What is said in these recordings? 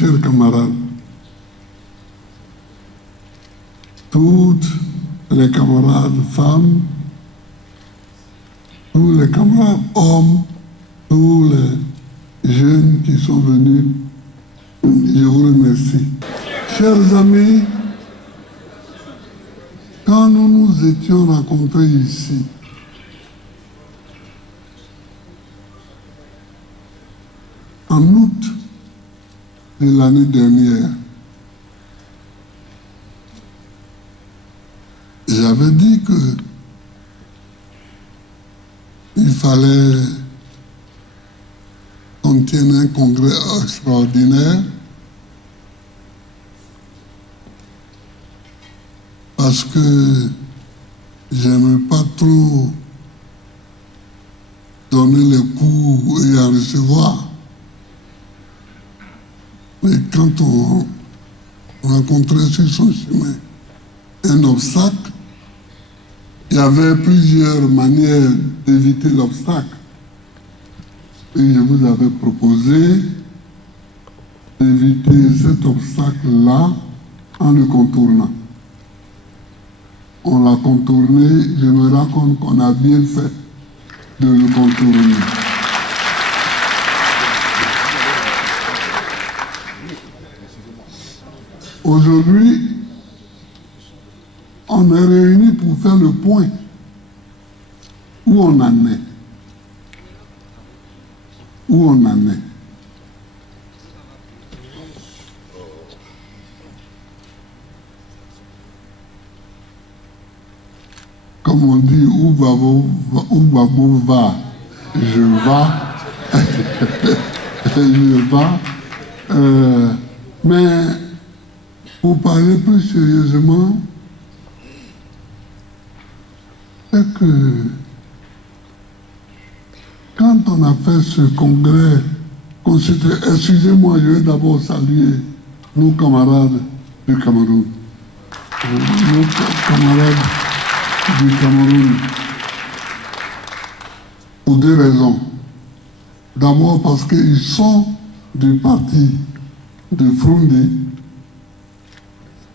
chers camarades, toutes les camarades femmes, tous les camarades hommes, tous les jeunes qui sont venus, je vous remercie. Chers amis, quand nous nous étions rencontrés ici, en août de l'année dernière, j'avais dit que il fallait qu'on tienne un congrès extraordinaire parce que j'aimais pas trop donner les cours et en recevoir. Mais quand on rencontrait sur son chemin un obstacle, il y avait plusieurs manières d'éviter l'obstacle. Et je vous avais proposé d'éviter cet obstacle-là en le contournant. On l'a contourné, je me rends compte qu'on a bien fait de le contourner. Aujourd'hui, on est réunis pour faire le point où on en est. Où on en est. Comme on dit, où Babou va, je vais. Mais pour parler plus sérieusement, c'est que quand on a fait ce congrès, excusez-moi, je vais d'abord saluer nos camarades du Cameroun. Nos camarades du Cameroun, pour deux raisons. D'abord parce qu'ils sont du parti de Frondi,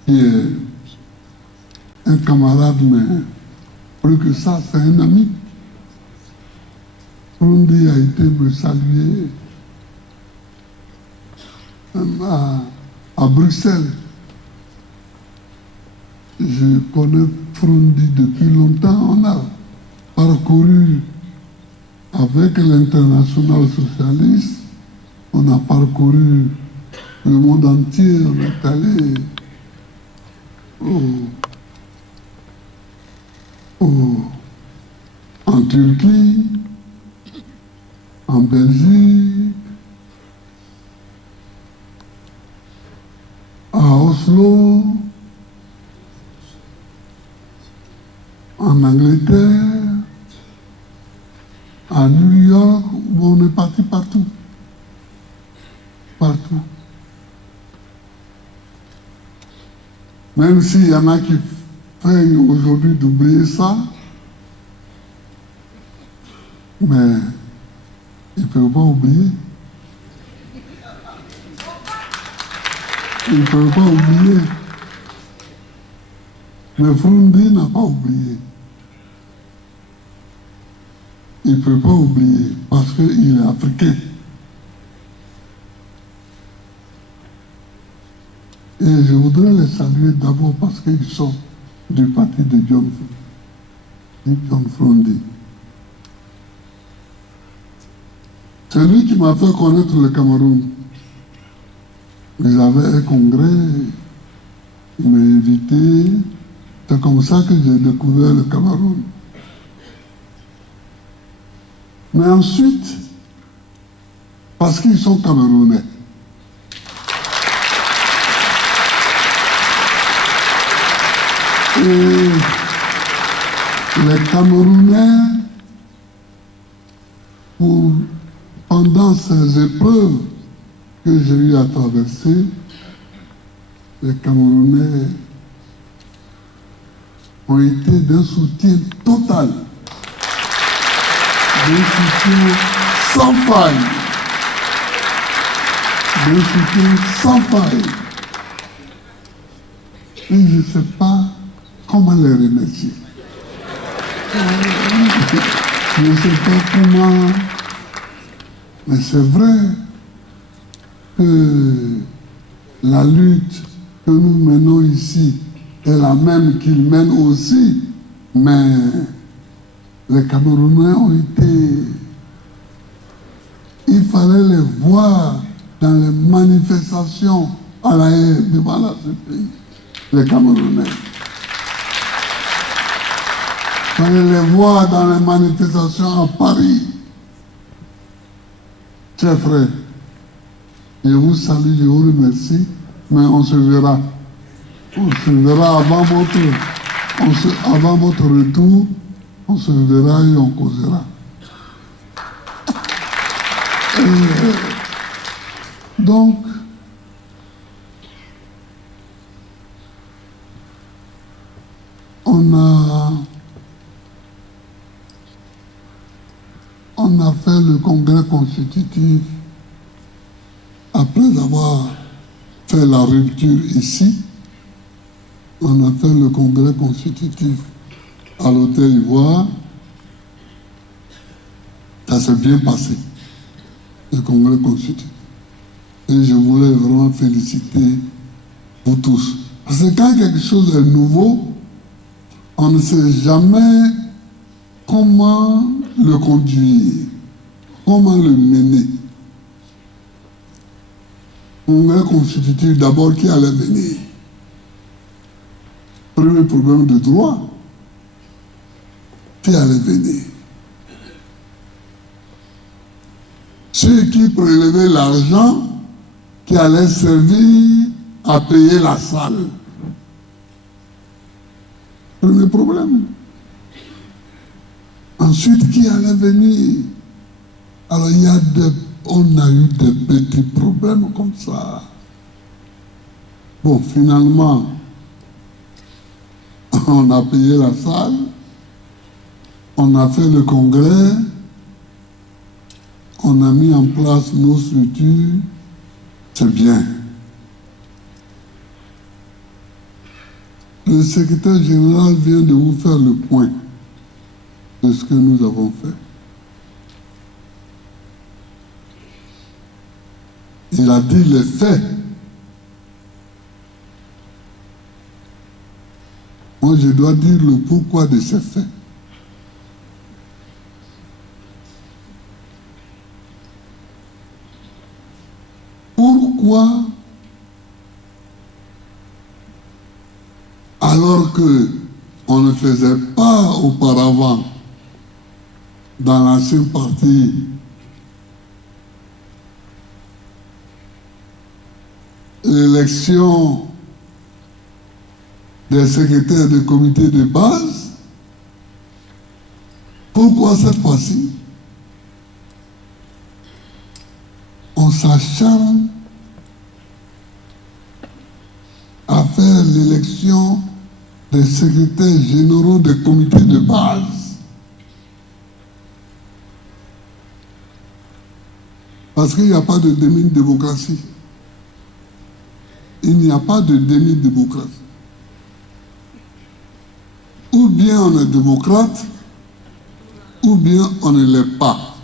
qui est un camarade, mais plus que ça, c'est un ami. Frondi a été me saluer à Bruxelles. Je connais Frondi depuis longtemps. On a parcouru avec l'Internationale socialiste, on a parcouru le monde entier, on est allé en Turquie, en Belgique, à Oslo, en Angleterre, à New York, où on est parti partout. Partout. Même s'il y en a qui feignent aujourd'hui d'oublier ça, mais ils ne peuvent pas oublier. Ils ne peuvent pas oublier. Mais Frondi n'a pas oublié. Il ne peut pas oublier parce qu'il est africain. Et je voudrais les saluer d'abord parce qu'ils sont du parti de John Frondi. C'est lui qui m'a fait connaître le Cameroun. Ils avaient un congrès, il m'a invité. C'est comme ça que j'ai découvert le Cameroun. Mais ensuite, parce qu'ils sont Camerounais. Et les Camerounais, pendant ces épreuves que j'ai eu à traverser, les Camerounais ont été d'un soutien total, d'un soutien sans faille, d'un soutien sans faille. Et je ne sais pas comment les remercier. Je ne sais pas comment, mais c'est vrai que la lutte que nous menons ici est la même qu'ils mènent aussi, mais les Camerounais ont été... Il fallait les voir dans les manifestations à la haine devant ce pays, les Camerounais. Il fallait les voir dans les manifestations à Paris. Chers frères, je vous salue, je vous remercie, mais on se verra. On se verra avant votre retour, on se verra et on causera. Donc, on a fait le congrès constitutif après avoir fait la rupture ici. On a fait le congrès constitutif à l'Hôtel Ivoire. Ça s'est bien passé, le congrès constitutif. Et je voulais vraiment féliciter vous tous. Parce que quand quelque chose est nouveau, on ne sait jamais comment le conduire, comment le mener. Congrès constitutif, d'abord, qui allait venir? Premier problème de droit, qui allait venir? Ceux qui prélevaient l'argent qui allait servir à payer la salle. Premier problème. Ensuite, qui allait venir? Alors, on a eu des petits problèmes comme ça. Bon, finalement, on a payé la salle, on a fait le congrès, on a mis en place nos structures, c'est bien. Le secrétaire général vient de vous faire le point de ce que nous avons fait. Il a dit les faits. Moi, je dois dire le pourquoi de ces faits. Pourquoi, alors qu'on ne faisait pas auparavant dans l'ancienne partie l'élection des secrétaires de comité de base, pourquoi cette fois-ci on s'acharne à faire l'élection des secrétaires généraux des comités de base? Parce qu'il n'y a pas de demi-démocratie. Il n'y a pas de demi-démocratie. Ou bien on est démocrate, ou bien on ne l'est pas.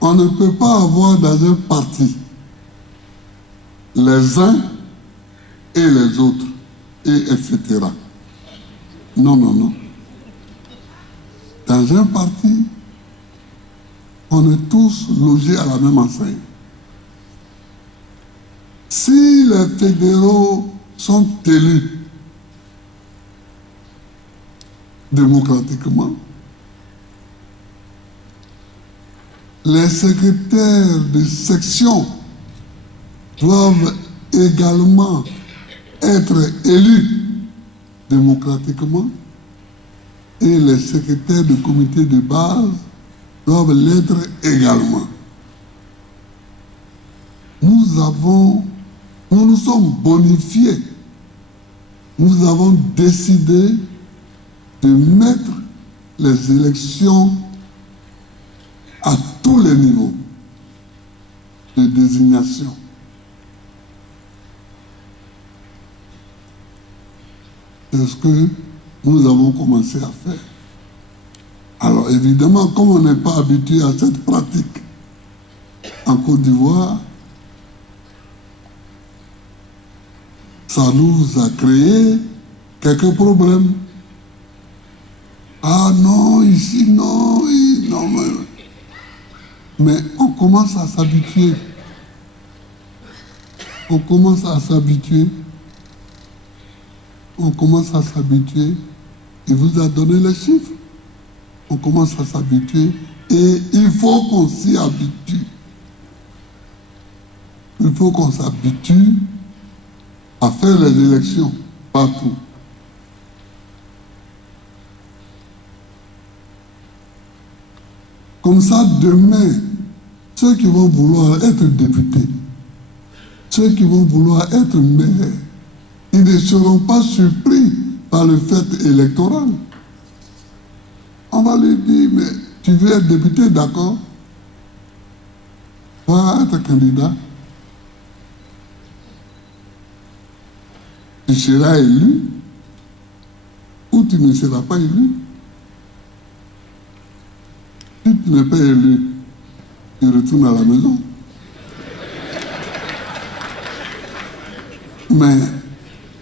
On ne peut pas avoir dans un parti les uns et les autres, et etc. Non, non, non. Dans un parti, on est tous logés à la même enseigne. Si les fédéraux sont élus démocratiquement, les secrétaires de section doivent également être élus démocratiquement et les secrétaires de comité de base doivent l'être également. Nous nous sommes bonifiés. Nous avons décidé de mettre les élections à tous les niveaux. de désignation. C'est ce que nous avons commencé à faire. Alors évidemment, comme on n'est pas habitué à cette pratique en Côte d'Ivoire, ça nous a créé quelques problèmes. Ah non, ici, non, non, mais on commence à s'habituer. On commence à s'habituer. On commence à s'habituer. Il vous a donné les chiffres. On commence à s'habituer. Et il faut qu'on s'y habitue. Il faut qu'on s'habitue à faire les élections partout. Comme ça, demain, ceux qui vont vouloir être députés, ceux qui vont vouloir être maires, ils ne seront pas surpris par le fait électoral. On va lui dire, mais tu veux être député, d'accord? Va être candidat. Tu seras élu ou tu ne seras pas élu. Si tu n'es pas élu, tu retournes à la maison. Mais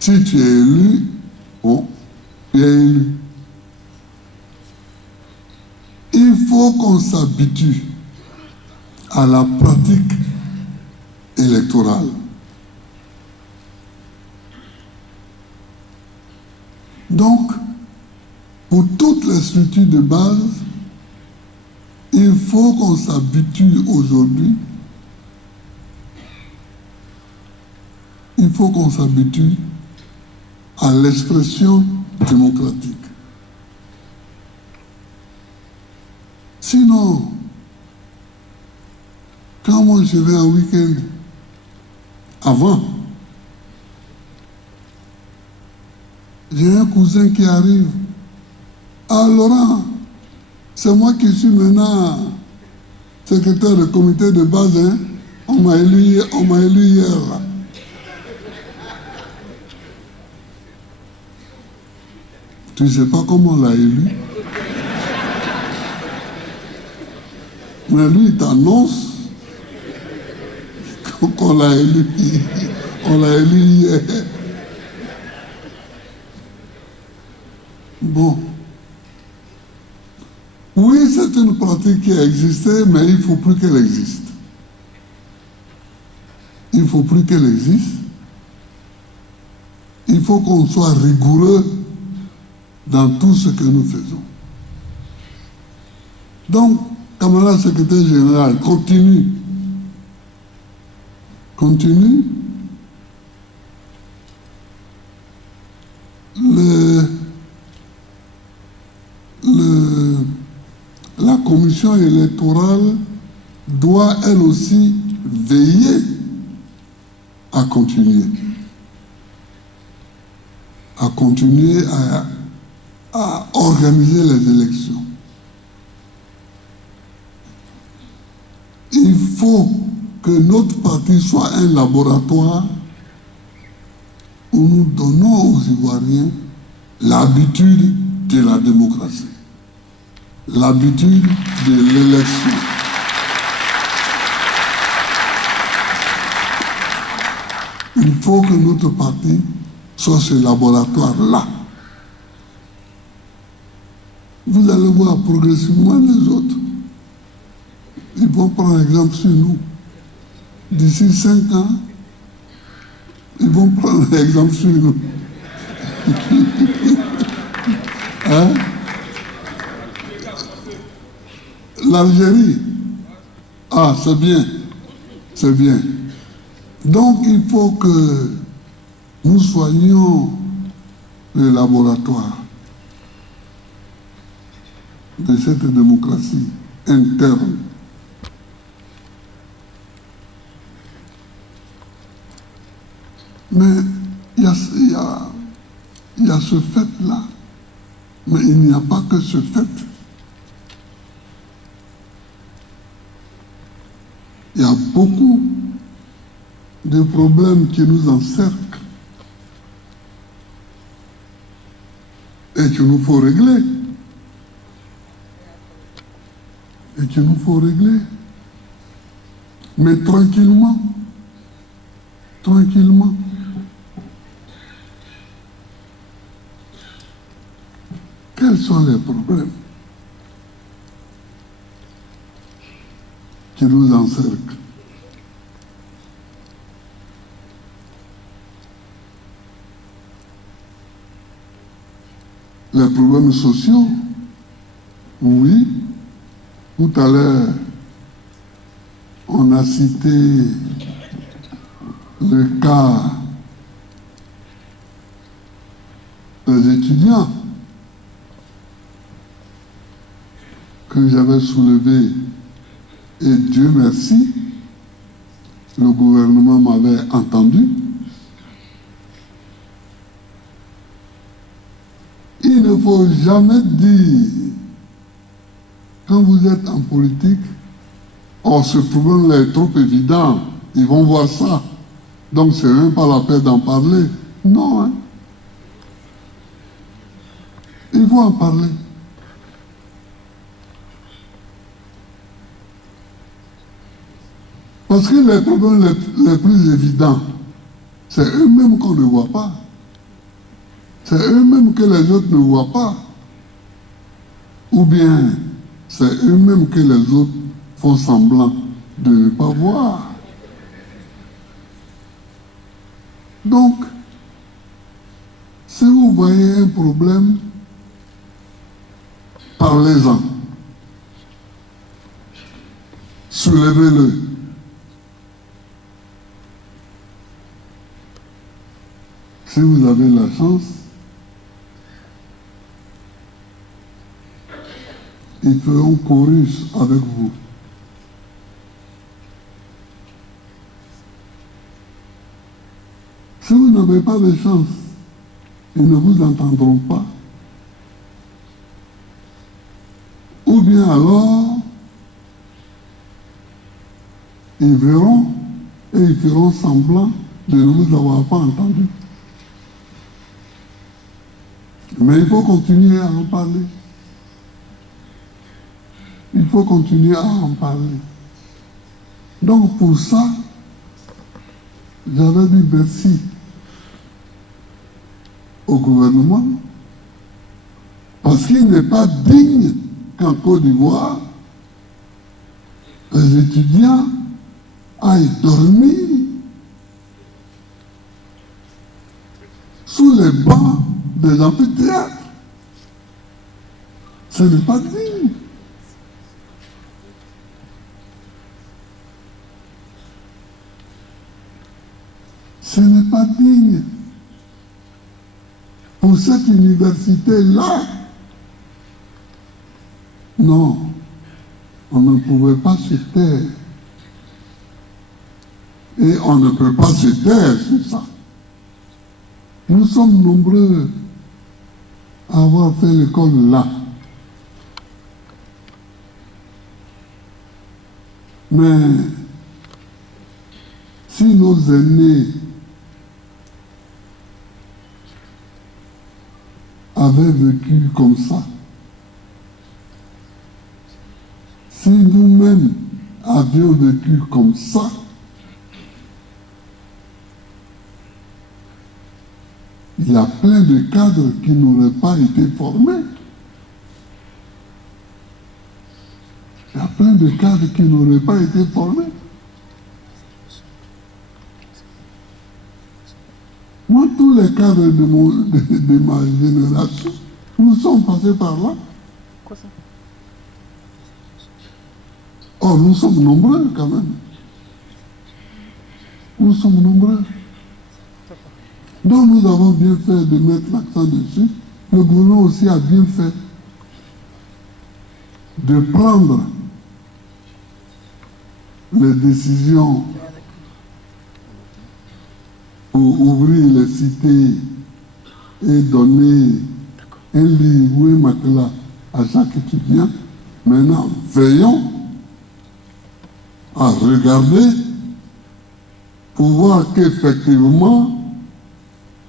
si tu es élu, bon, tu es élu. Il faut qu'on s'habitue à la pratique électorale. Donc, pour toutes les structures de base, il faut qu'on s'habitue aujourd'hui. Il faut qu'on s'habitue à l'expression démocratique. Sinon, quand moi je vais en week-end, avant, j'ai un cousin qui arrive. Ah Laurent, c'est moi qui suis maintenant secrétaire du comité de base. Hein? On m'a élu hier. Là. Tu ne sais pas comment on l'a élu. Mais lui, il t'annonce qu'on l'a élu. On l'a élu hier. Bon. Oui, c'est une pratique qui a existé, mais il ne faut plus qu'elle existe. Il ne faut plus qu'elle existe. Il faut qu'on soit rigoureux dans tout ce que nous faisons. Donc, camarade secrétaire général, continue. Continue. La commission électorale doit elle aussi veiller à continuer. À continuer à organiser les élections. Il faut que notre parti soit un laboratoire où nous donnons aux Ivoiriens l'habitude de la démocratie, l'habitude de l'élection. Il faut que notre parti soit ce laboratoire-là. Vous allez voir progressivement les autres. Ils vont prendre exemple sur nous. D'ici 5 ans, ils vont prendre l'exemple sur nous. Hein? L'Algérie. Ah, c'est bien. C'est bien. Donc, il faut que nous soyons le laboratoire de cette démocratie interne. Mais il y a ce fait-là. Mais il n'y a pas que ce fait. Il y a beaucoup de problèmes qui nous encerclent et qu'il nous faut régler. Et qu'il nous faut régler. Mais tranquillement. Tranquillement. Quels sont les problèmes qui nous encerclent? Les problèmes sociaux, oui. Tout à l'heure, on a cité le cas des étudiants que j'avais soulevé, et Dieu merci, le gouvernement m'avait entendu. Il ne faut jamais dire, quand vous êtes en politique, oh, ce problème-là est trop évident, ils vont voir ça, donc c'est même pas la peine d'en parler. Non, hein. Il faut en parler. Parce que les problèmes les plus évidents, c'est eux-mêmes qu'on ne voit pas. C'est eux-mêmes que les autres ne voient pas. Ou bien, c'est eux-mêmes que les autres font semblant de ne pas voir. Donc, si vous voyez un problème, parlez-en. Soulevez-le. Si vous avez la chance, ils feront chorus avec vous. Si vous n'avez pas de chance, ils ne vous entendront pas. Ou bien alors, ils verront et ils feront semblant de ne vous avoir pas entendu. Mais il faut continuer à en parler. Il faut continuer à en parler. Donc pour ça, j'avais dit merci au gouvernement, parce qu'il n'est pas digne qu'en Côte d'Ivoire, les étudiants aillent dormir sous les bancs des amphithéâtres. Ce n'est pas digne. Ce n'est pas digne. Pour cette université-là, non, on ne pouvait pas se taire. Et on ne peut pas se taire sur ça. Nous sommes nombreux à avoir fait l'école là. Mais si nos aînés avaient vécu comme ça, si nous-mêmes avions vécu comme ça, il y a plein de cadres qui n'auraient pas été formés. Il y a plein de cadres qui n'auraient pas été formés. Moi, tous les cadres de ma génération, nous sommes passés par là. Quoi ça? Oh, nous sommes nombreux quand même. Nous sommes nombreux. Donc nous avons bien fait de mettre l'accent dessus. Le gouvernement aussi a bien fait de prendre les décisions pour ouvrir les cités et donner un lit ou un matelas à chaque étudiant. Maintenant, veillons à regarder pour voir qu'effectivement,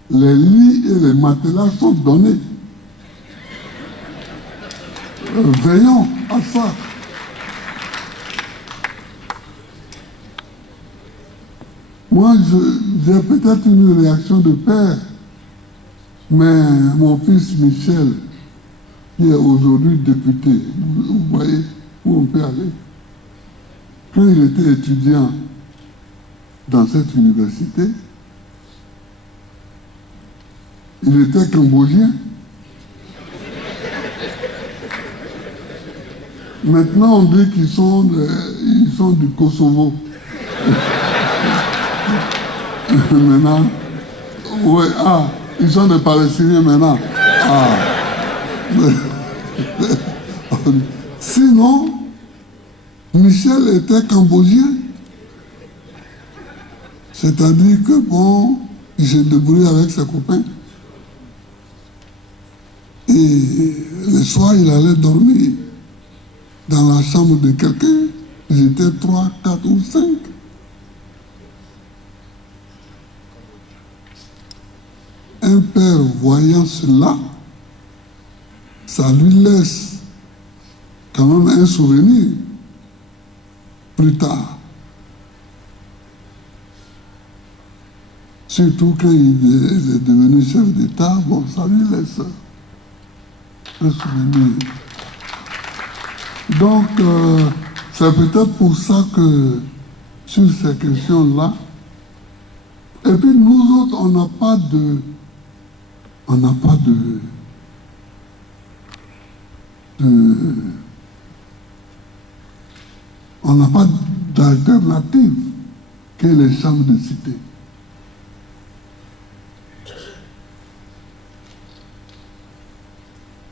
les lits et les matelas sont donnés. Veillons à ça. Moi, j'ai peut-être une réaction de père, mais mon fils Michel, qui est aujourd'hui député, vous voyez où on peut aller. Quand il était étudiant dans cette université, il était cambodgien. Maintenant, on dit qu'ils sont du Kosovo. Maintenant, ouais, ils sont des Palestiniens maintenant. Sinon, Michel était cambodgien. C'est-à-dire que, bon, il s'est débrouillé avec ses copains. Et le soir, il allait dormir dans la chambre de quelqu'un. Ils étaient 3, 4 ou 5. Un père voyant cela, ça lui laisse quand même un souvenir plus tard. Surtout quand il est devenu chef d'État, bon, ça lui laisse un souvenir. Donc, c'est peut-être pour ça que sur ces questions-là, et puis nous autres, on n'a pas d'alternative que les chambres de cité.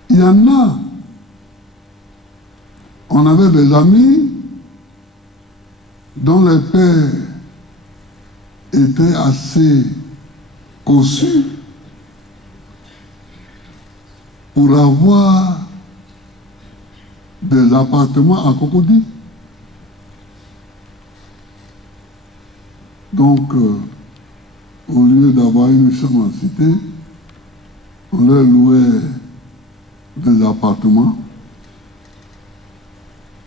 Il y en a. On avait des amis dont les pères étaient assez cossus pour avoir des appartements à Cocody. Donc, au lieu d'avoir une chambre en cité, on leur louait des appartements.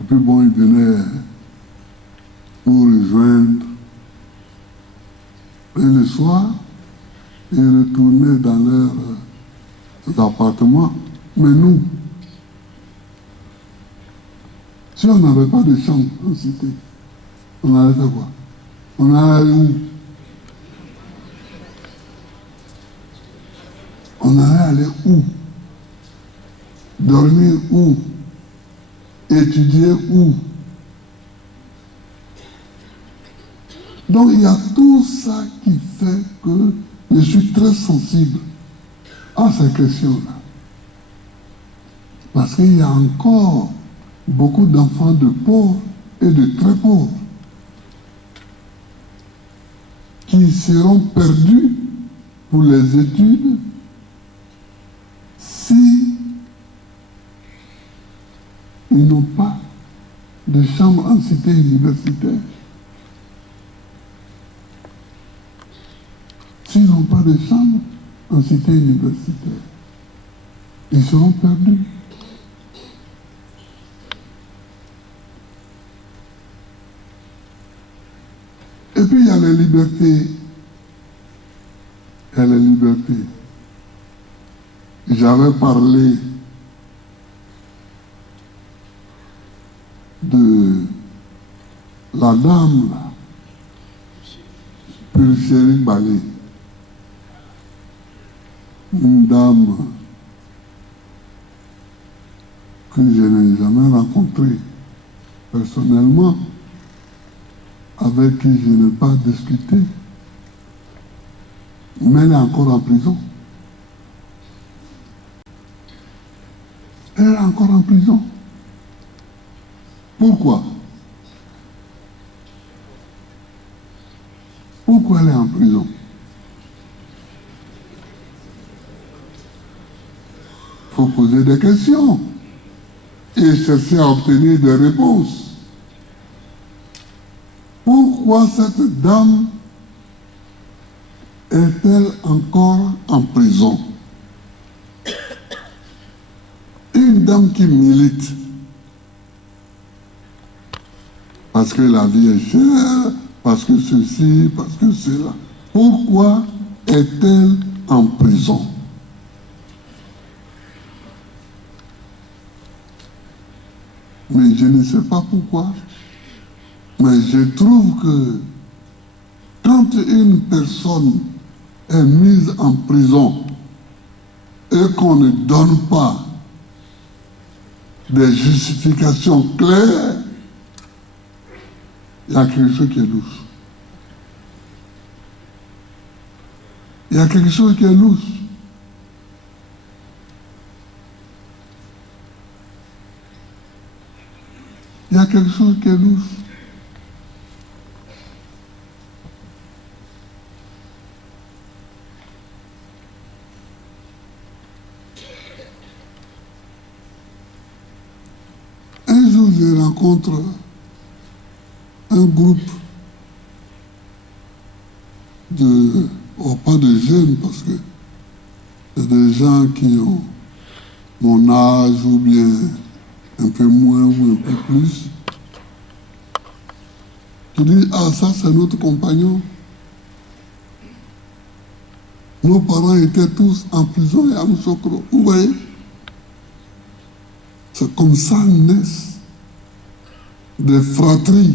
Et puis bon, ils venaient pour rejoindre. Et le soir, ils retournaient dans leurs appartements. Mais nous, si on n'avait pas de chambre en cité, on allait faire quoi? On allait où? On allait aller où? Dormir où? Étudier où? Donc il y a tout ça qui fait que je suis très sensible à ces questions-là. Parce qu'il y a encore beaucoup d'enfants de pauvres et de très pauvres qui seront perdus pour les études si ils n'ont pas de chambre en cité universitaire. S'ils n'ont pas de chambre en cité universitaire, ils seront perdus. Et puis il y a les libertés. Il y a les libertés. J'avais parlé de la dame, là, Pulchérie Balé. Une dame que je n'ai jamais rencontrée personnellement, avec qui je n'ai pas discuté, mais elle est encore en prison. Elle est encore en prison. Pourquoi? Pourquoi elle est en prison? Il faut poser des questions et chercher à obtenir des réponses. pourquoi cette dame est-elle encore en prison? Une dame qui milite. Parce que la vie est chère, parce que ceci, parce que cela. Pourquoi est-elle en prison? Mais je ne sais pas pourquoi. Mais je trouve que quand une personne est mise en prison et qu'on ne donne pas des justifications claires, il y a quelque chose qui est louche. Il y a quelque chose qui est louche. Il y a quelque chose qui est louche. Un jour, je rencontre un groupe de, pas de jeunes, parce que c'est des gens qui ont mon âge ou bien un peu moins ou un peu plus. Je dis, ah, ça c'est notre compagnon. Nos parents étaient tous en prison et à Moussokro. Vous voyez? C'est comme ça naissent des fratries.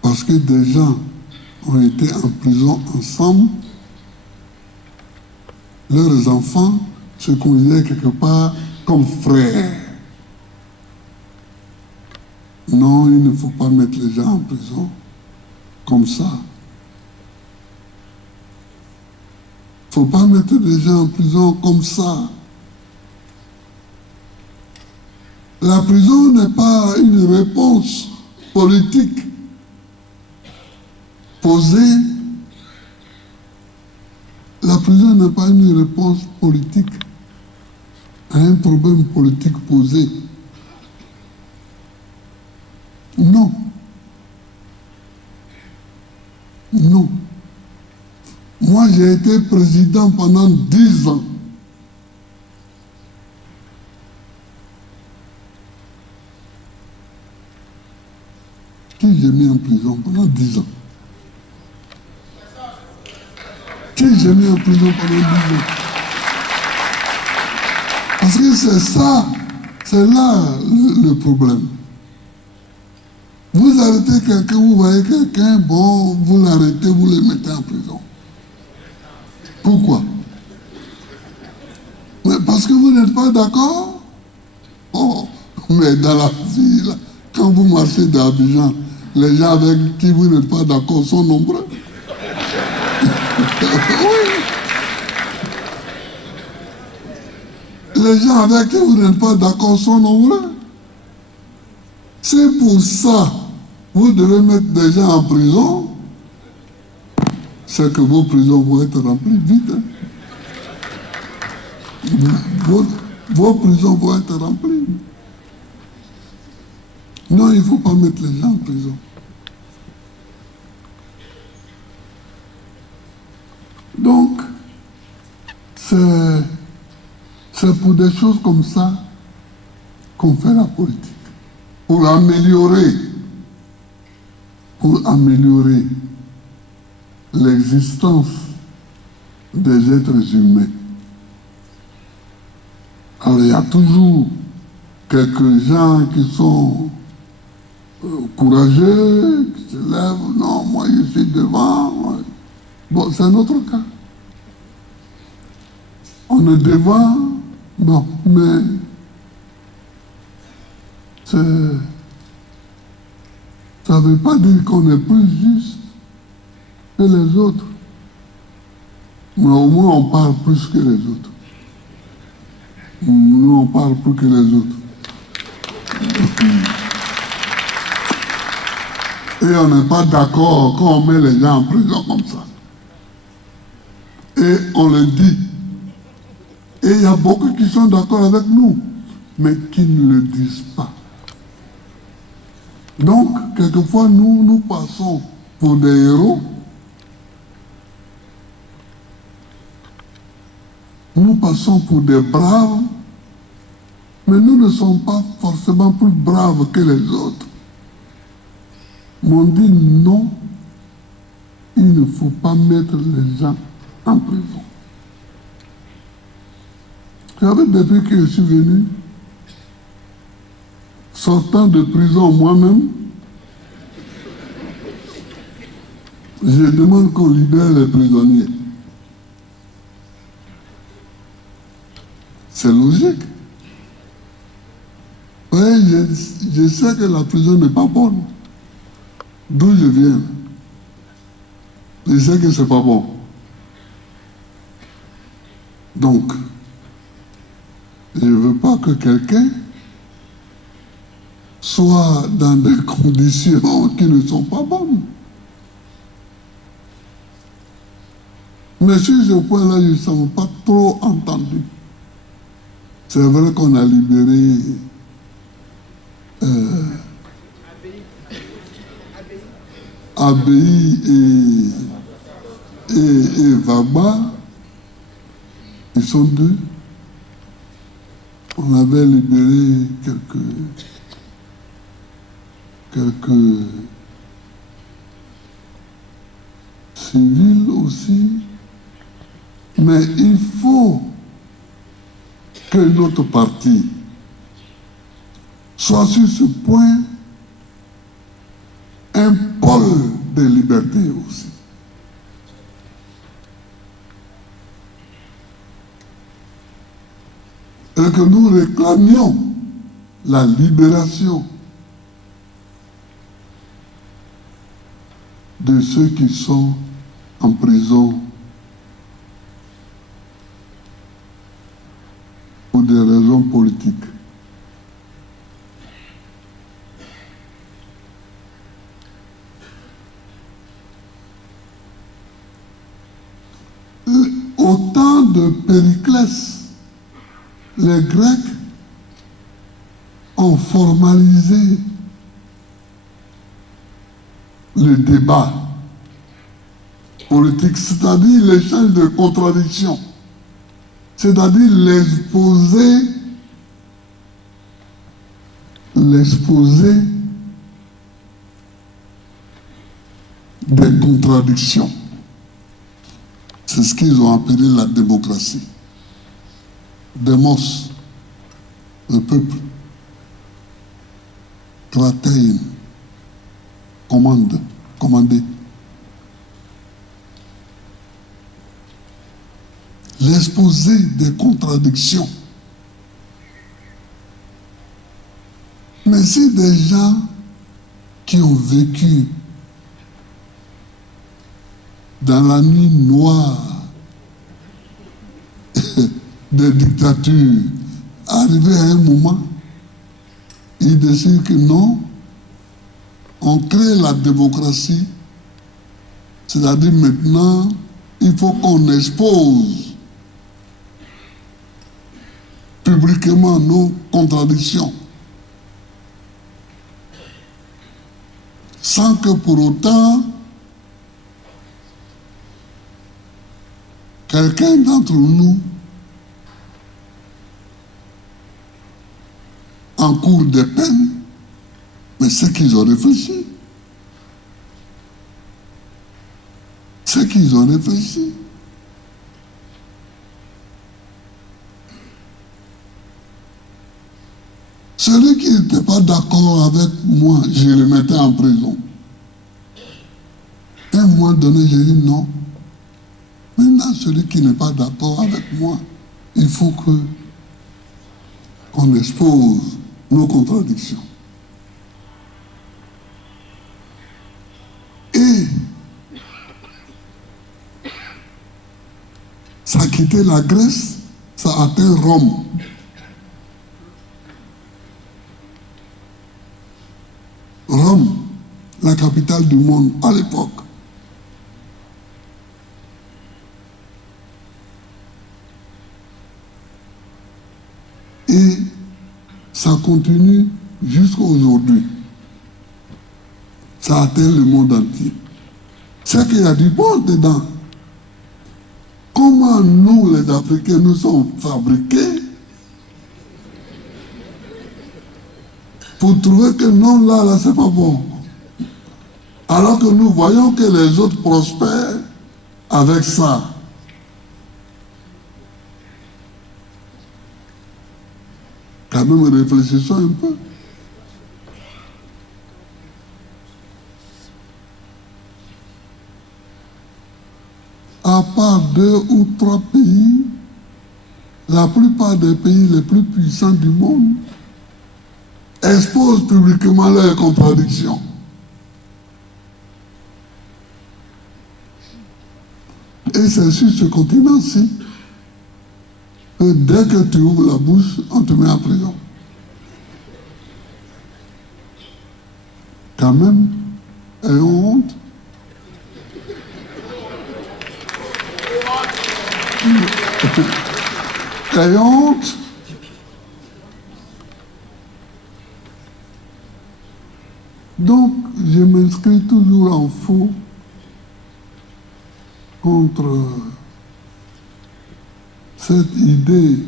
Parce que des gens ont été en prison ensemble, leurs enfants se considèrent quelque part comme frères. Non, il ne faut pas mettre les gens en prison comme ça. Il ne faut pas mettre les gens en prison comme ça. La prison n'est pas une réponse politique posée. La prison n'est pas une réponse politique à un problème politique posé. Non. Non. Moi, j'ai été président pendant 10 ans. Qui j'ai mis en prison pendant 10 ans? Qui j'ai mis en prison pendant 10 ans? Parce que c'est ça, c'est là le problème. Vous arrêtez quelqu'un, vous voyez quelqu'un, bon, vous l'arrêtez, vous le mettez en prison. Pourquoi? Mais parce que vous n'êtes pas d'accord? Oh, mais dans la vie, là, quand vous marchez dans Abidjan, les gens avec qui vous n'êtes pas d'accord sont nombreux. Oui. Les gens avec qui vous n'êtes pas d'accord sont nombreux. C'est pour ça vous devez mettre des gens en prison. C'est que vos prisons vont être remplies vite. Hein. Vos prisons vont être remplies. Non, il ne faut pas mettre les gens en prison. Donc, c'est pour des choses comme ça qu'on fait la politique. Pour améliorer l'existence des êtres humains. Alors, il y a toujours quelques gens qui sont courageux, qui se lèvent. Non, moi, je suis devant. Bon, c'est notre cas. On est devant, bon, mais ça ne veut pas dire qu'on est plus juste que les autres. Mais au moins, on parle plus que les autres. Nous, on parle plus que les autres. Et on n'est pas d'accord quand on met les gens en prison comme ça. Et on le dit. Et il y a beaucoup qui sont d'accord avec nous, mais qui ne le disent pas. Donc, quelquefois, nous passons pour des héros. Nous passons pour des braves, mais nous ne sommes pas forcément plus braves que les autres. Mais on dit non, il ne faut pas mettre les gens en prison. J'avais depuis que je suis venu, sortant de prison moi-même, je demande qu'on libère les prisonniers. C'est logique. Oui, je sais que la prison n'est pas bonne. D'où je viens. Je sais que c'est pas bon. Donc, je ne veux pas que quelqu'un soit dans des conditions qui ne sont pas bonnes. Mais sur ce point-là, je ne sens pas trop entendu. C'est vrai qu'on a libéré Abbaye et Vagba. Ils sont deux. On avait libéré quelques civils aussi. Mais il faut que notre parti soit sur ce point un pôle de liberté aussi. Et que nous réclamions la libération de ceux qui sont en prison pour des raisons politiques. Au temps de Périclès, les Grecs ont formalisé le débat politique, c'est-à-dire l'échange de contradictions, c'est-à-dire l'exposé des contradictions. C'est ce qu'ils ont appelé la démocratie. Démos, le peuple. Kratein, commander. L'exposé des contradictions. Mais c'est des gens qui ont vécu dans la nuit noire des dictatures, arrivés à un moment, ils décident que non, on crée la démocratie, c'est-à-dire maintenant, il faut qu'on expose publiquement nos contradictions, sans que pour autant quelqu'un d'entre nous encourt des peines, mais c'est qu'ils ont réfléchi. C'est qu'ils ont réfléchi. Celui qui n'était pas d'accord avec moi, je le mettais en prison. À un moment donné, j'ai dit non. Maintenant, celui qui n'est pas d'accord avec moi, il faut qu'on expose nos contradictions. Et ça a quitté la Grèce, ça a atteint Rome. Rome, la capitale du monde à l'époque. Et ça continue jusqu'à aujourd'hui. Ça atteint le monde entier. C'est qu'il y a du bon dedans. Comment nous, les Africains, nous sommes fabriqués pour trouver que non, là, c'est pas bon. Alors que nous voyons que les autres prospèrent avec ça. Quand même, réfléchissons un peu. À part 2 ou 3 pays, la plupart des pays les plus puissants du monde exposent publiquement leurs contradictions. Et c'est sur ce continent-ci que dès que tu ouvres la bouche, on te met en prison. Quand même, ayons honte. Ayons honte. Donc, je m'inscris toujours en faux contre cette idée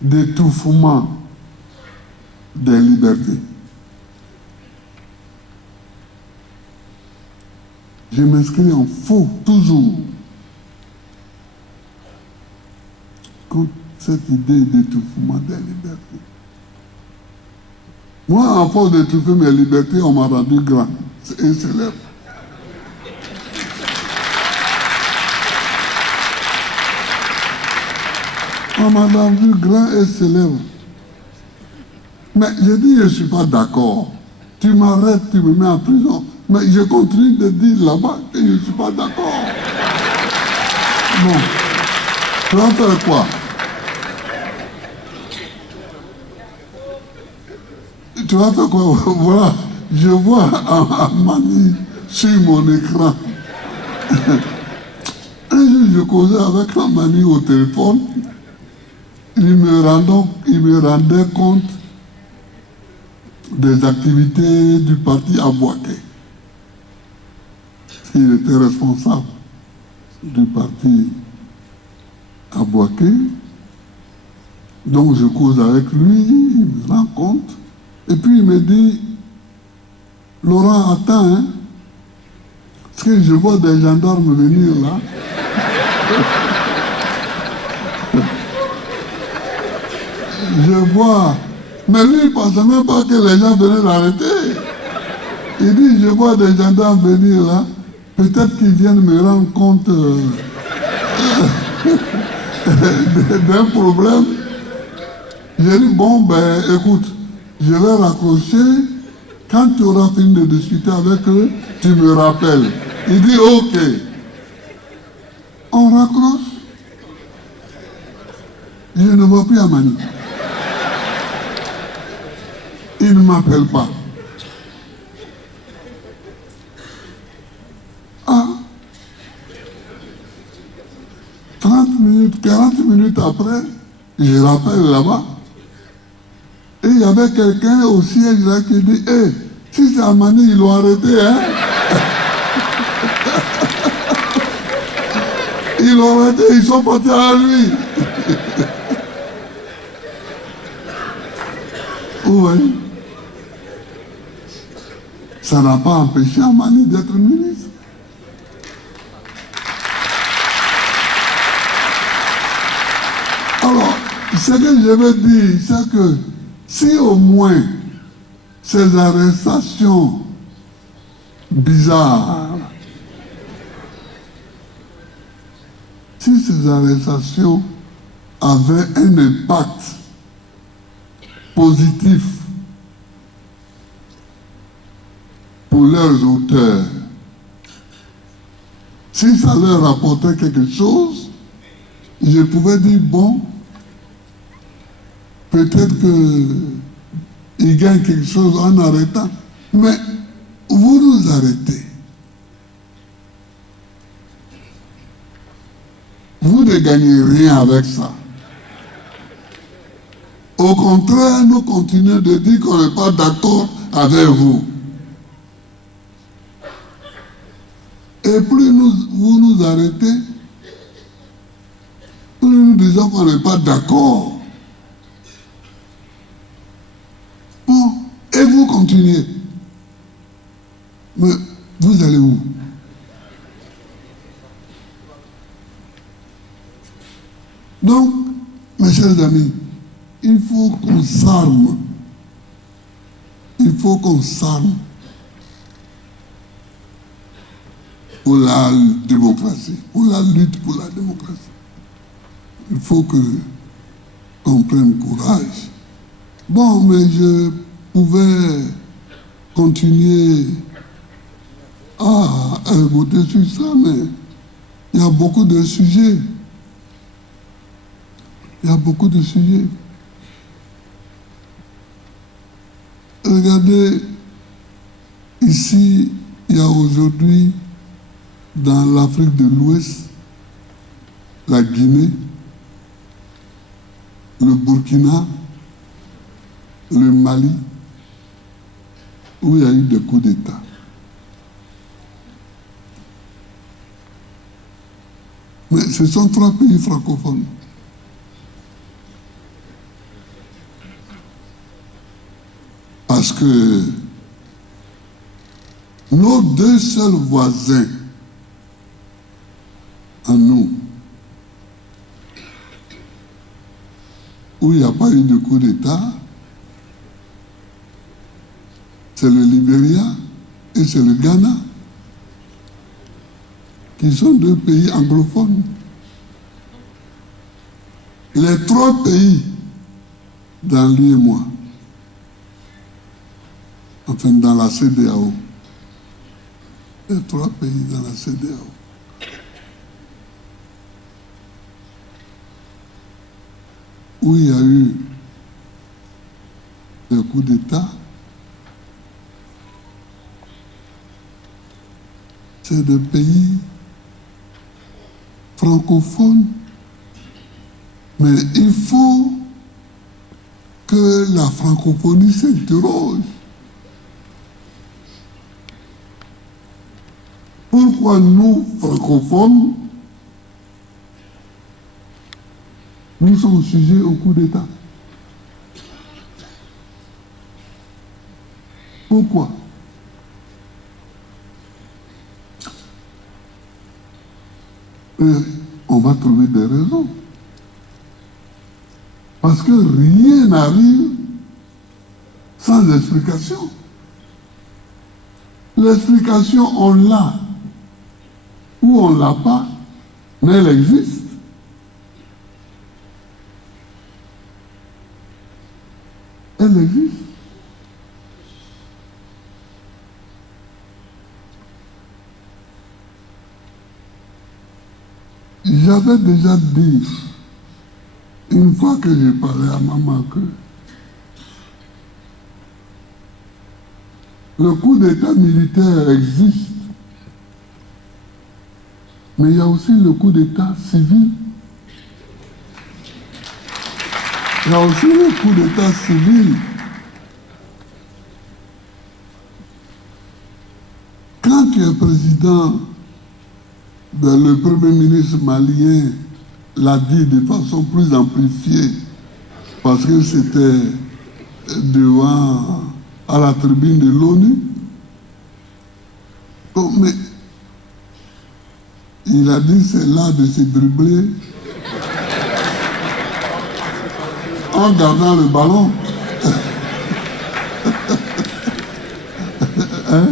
d'étouffement des libertés. Je m'inscris en faux, toujours, contre cette idée d'étouffement des libertés. Moi, en force d'étouffer mes libertés, on m'a rendu grand et célèbre. On m'a rendu grand et célèbre. Mais je dis, je ne suis pas d'accord. Tu m'arrêtes, tu me mets en prison. Mais je continue de dire là-bas que je ne suis pas d'accord. Bon. Tu vas faire quoi? Tu vas faire quoi? Voilà. Je vois un mani sur mon écran. Un jour, je causais avec un mani au téléphone. Il me rendait compte des activités du parti Abouaké. Il était responsable du parti Abouaké. Donc je cause avec lui, il me rend compte. Et puis il me dit, Laurent, attends, hein, parce que je vois des gendarmes venir là. Je vois, mais lui, il ne pensait même pas que les gens venaient l'arrêter. Il dit, je vois des gendarmes venir là, peut-être qu'ils viennent me rendre compte d'un problème. J'ai dit, bon, ben, écoute, je vais raccrocher. Quand tu auras fini de discuter avec eux, tu me rappelles. Il dit, ok. On raccroche. Je ne vois plus Amani. Il ne m'appelle pas. Ah, 30 minutes, 40 minutes après, je rappelle là-bas. Et il y avait quelqu'un au siège là qui dit, hé, si c'est Amani, ils l'ont arrêté, hein. Ils l'ont arrêté, ils sont partis à lui. Oui. Ça n'a pas empêché Amani d'être ministre. Alors, ce que je veux dire, c'est que si au moins ces arrestations bizarres, si ces arrestations avaient un impact positif pour leurs auteurs, si ça leur apportait quelque chose, je pouvais dire, bon, peut-être qu'ils gagnent quelque chose en arrêtant, mais vous nous arrêtez. Vous ne gagnez rien avec ça. Au contraire, nous continuons de dire qu'on n'est pas d'accord avec vous. Et plus vous nous arrêtez, plus nous disons qu'on n'est pas d'accord. Bon, et vous continuez. Mais vous allez où? Donc, mes chers amis, il faut qu'on s'arme. Il faut qu'on s'arme pour la démocratie, pour la lutte pour la démocratie. Il faut qu'on prenne courage. Bon, mais je pouvais continuer à écouter sur ça, mais il y a beaucoup de sujets. Il y a beaucoup de sujets. Regardez, ici, il y a aujourd'hui, dans l'Afrique de l'Ouest, la Guinée, le Burkina, le Mali, où il y a eu des coups d'État. Mais ce sont 3 pays francophones. Parce que nos 2 seuls voisins à nous, où il n'y a pas eu de coup d'État, c'est le Libéria et c'est le Ghana, qui sont 2 pays anglophones. Les 3 pays dans l'UEMOA, enfin dans la CEDEAO, les 3 pays dans la CEDEAO. Où il y a eu des coups d'État, c'est des pays francophones, mais il faut que la francophonie s'interroge. Pourquoi nous, francophones, nous sommes sujets au coup d'État? Pourquoi? On va trouver des raisons. Parce que rien n'arrive sans explication. L'explication, on l'a ou on ne l'a pas, mais elle existe. Elle existe. J'avais déjà dit, une fois que j'ai parlé à maman, que le coup d'État militaire existe, mais il y a aussi le coup d'État civil. Il y a aussi le coup d'État civil. Quand tu es président, le Premier ministre malien l'a dit de façon plus amplifiée, parce que c'était devant, à la tribune de l'ONU. Bon, mais il a dit c'est là de se dribbler en gardant le ballon. Hein?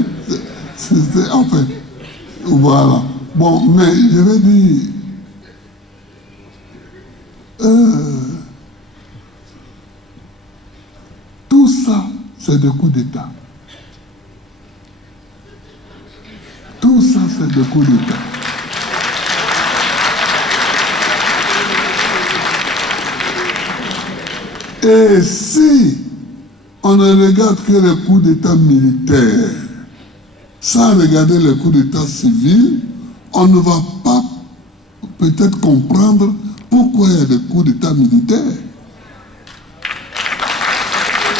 C'était en fait. Voilà. Bon, mais je vais dire, tout ça, c'est des coups d'État. Tout ça, c'est des coups d'État. Et si on ne regarde que les coups d'État militaires, sans regarder les coups d'État civils, on ne va pas peut-être comprendre pourquoi il y a des coups d'État militaires.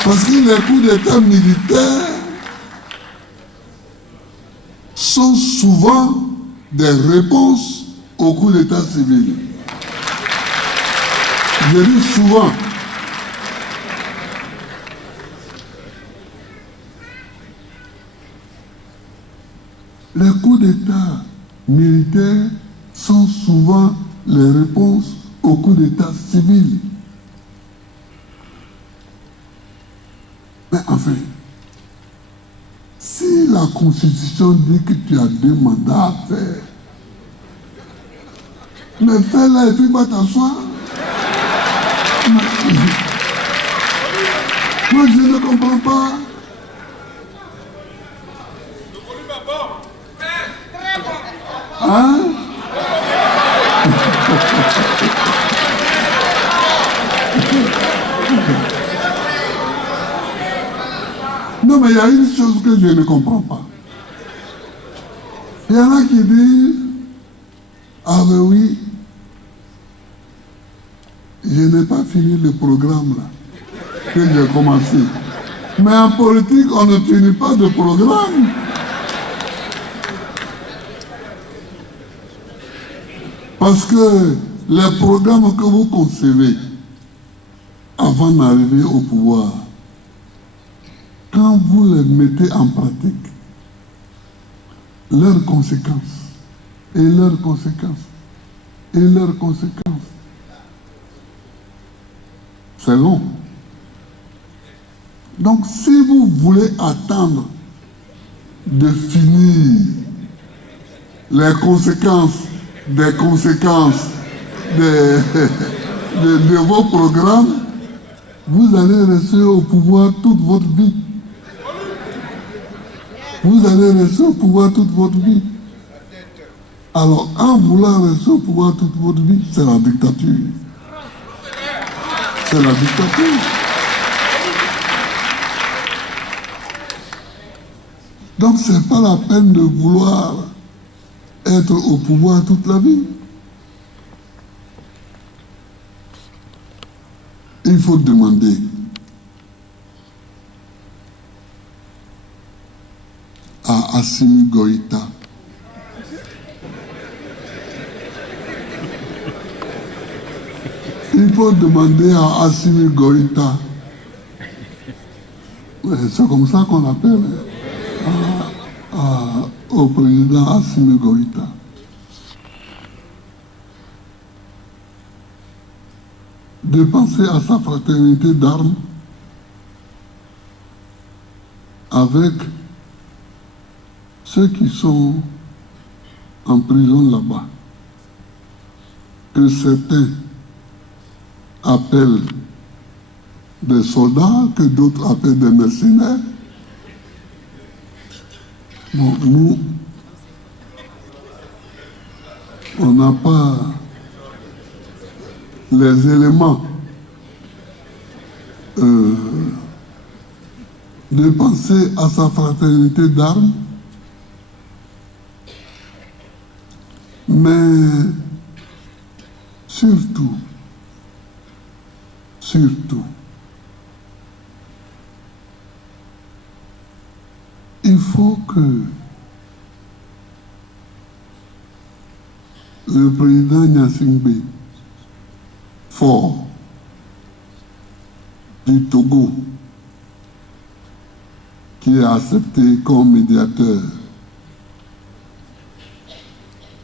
Parce que les coups d'État militaires sont souvent des réponses au coup d'état civil. Je dis souvent, les coups d'état militaires sont souvent les réponses au coup d'état civil. Mais enfin, si la Constitution dit que tu as 2 mandats à faire, mais fais-la et puis va t'asseoir. Moi, je ne comprends pas. Hein? Non, mais il y a une chose que je ne comprends pas. Il y en a qui disent, ah ben oui, je n'ai pas fini le programme là, que j'ai commencé. Mais en politique, on ne finit pas de programme. Parce que les programmes que vous concevez avant d'arriver au pouvoir, quand vous les mettez en pratique, leurs conséquences, et leurs conséquences, et leurs conséquences, c'est long. Donc si vous voulez attendre de finir les conséquences des conséquences de vos programmes, vous allez rester au pouvoir toute votre vie. Vous allez rester au pouvoir toute votre vie. Alors, en voulant rester au pouvoir toute votre vie, c'est la dictature. C'est la dictature. Donc, ce n'est pas la peine de vouloir être au pouvoir toute la vie. Il faut demander à Assimi Goïta il faut demander à Assimi Goïta, c'est comme ça qu'on appelle au président Assimi Goïta, de penser à sa fraternité d'armes avec ceux qui sont en prison là-bas, que certains appellent des soldats, que d'autres appellent des mercenaires. Bon, nous, on n'a pas les éléments de penser à sa fraternité d'armes, mais surtout, il faut que le président Gnassingbé fort du Togo, qui est accepté comme médiateur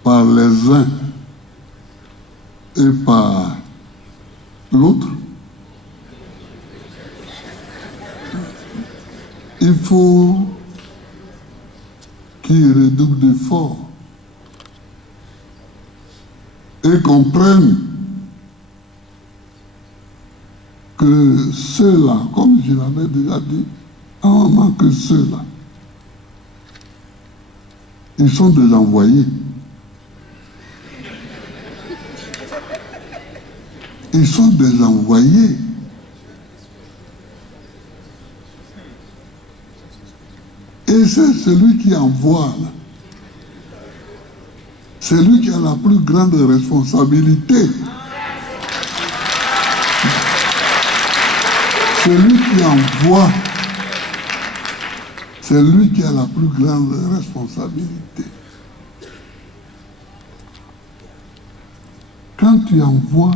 par les uns et par l'autre, il faut qu'il redouble d'efforts et comprenne que ceux-là, comme je l'avais déjà dit, à un moment que ceux-là, ils sont des envoyés. Ils sont des envoyés. Et c'est celui qui envoie, là. C'est lui qui a la plus grande responsabilité. Celui qui envoie, c'est lui qui a la plus grande responsabilité. quand tu envoies,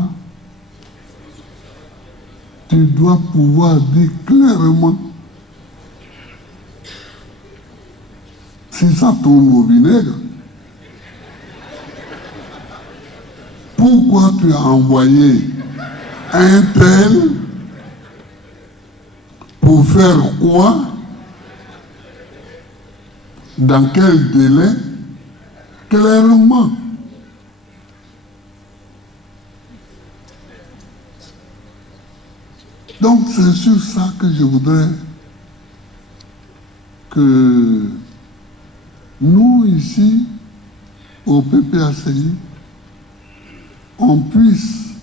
tu dois pouvoir dire clairement si ça tourne au vinaigre. Pourquoi tu as envoyé un tel pour faire quoi? Dans quel délai? Clairement. Donc c'est sur ça que je voudrais que nous ici, au PPACI, on puisse,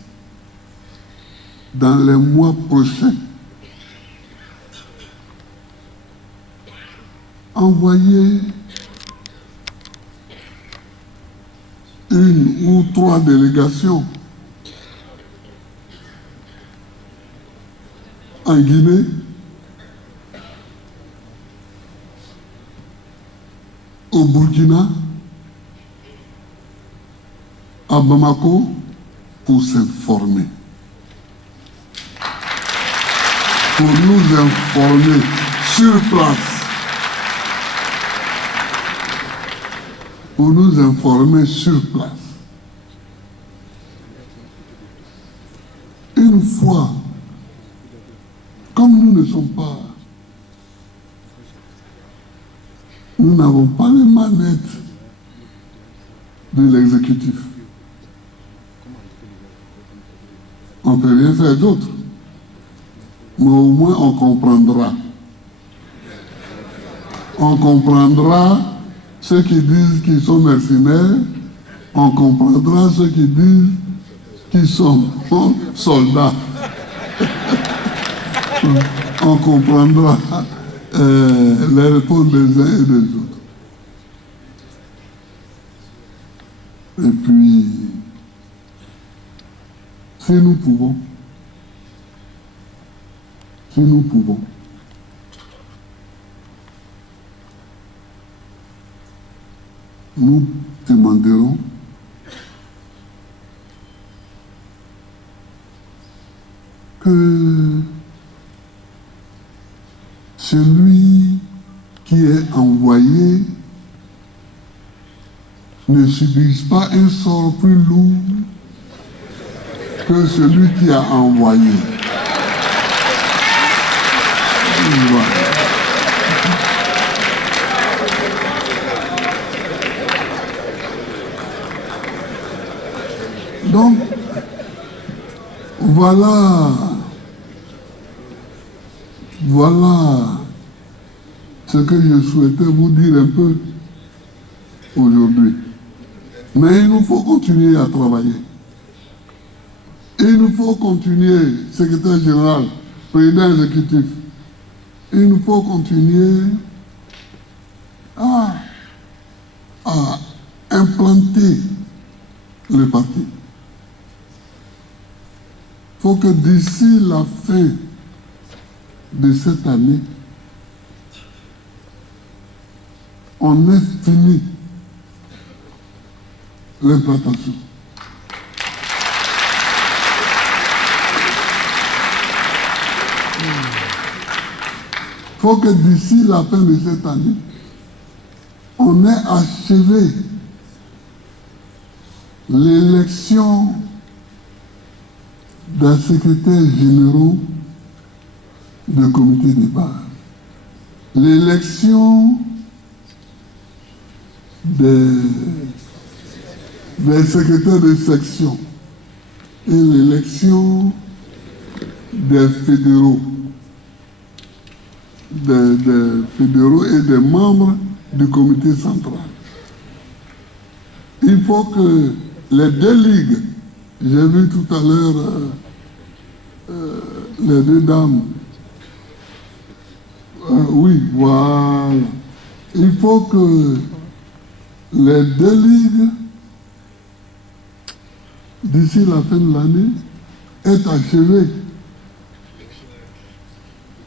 dans les mois prochains, envoyer 1 ou 3 délégations en Guinée, au Burkina, à Bamako, pour s'informer. Pour nous informer sur place. Pour nous informer sur place. Une fois, comme nous ne sommes pas, nous n'avons pas les manettes de l'exécutif. On ne peut rien faire d'autre. Mais au moins on comprendra. On comprendra ceux qui disent qu'ils sont mercenaires. On comprendra ceux qui disent qu'ils sont soldats. On comprendra les réponses des uns et des autres. Et puis, si nous pouvons, nous demanderons que celui qui est envoyé ne subisse pas un sort plus lourd que celui qui a envoyé. Voilà. Donc, voilà ce que je souhaitais vous dire un peu aujourd'hui. Mais il nous faut continuer à travailler. Il nous faut continuer, secrétaire général, président exécutif, il nous faut continuer à implanter le parti. Il faut que d'ici la fin de cette année, on ait fini l'implantation. Il faut que d'ici la fin de cette année, on ait achevé l'élection d'un secrétaire général du comité de base, l'élection des secrétaires de section et l'élection des fédéraux. Des fédéraux et des membres du comité central. Il faut que les 2 ligues, j'ai vu tout à l'heure les 2 dames, oui, voilà. Il faut que les 2 ligues, d'ici la fin de l'année, aient achevé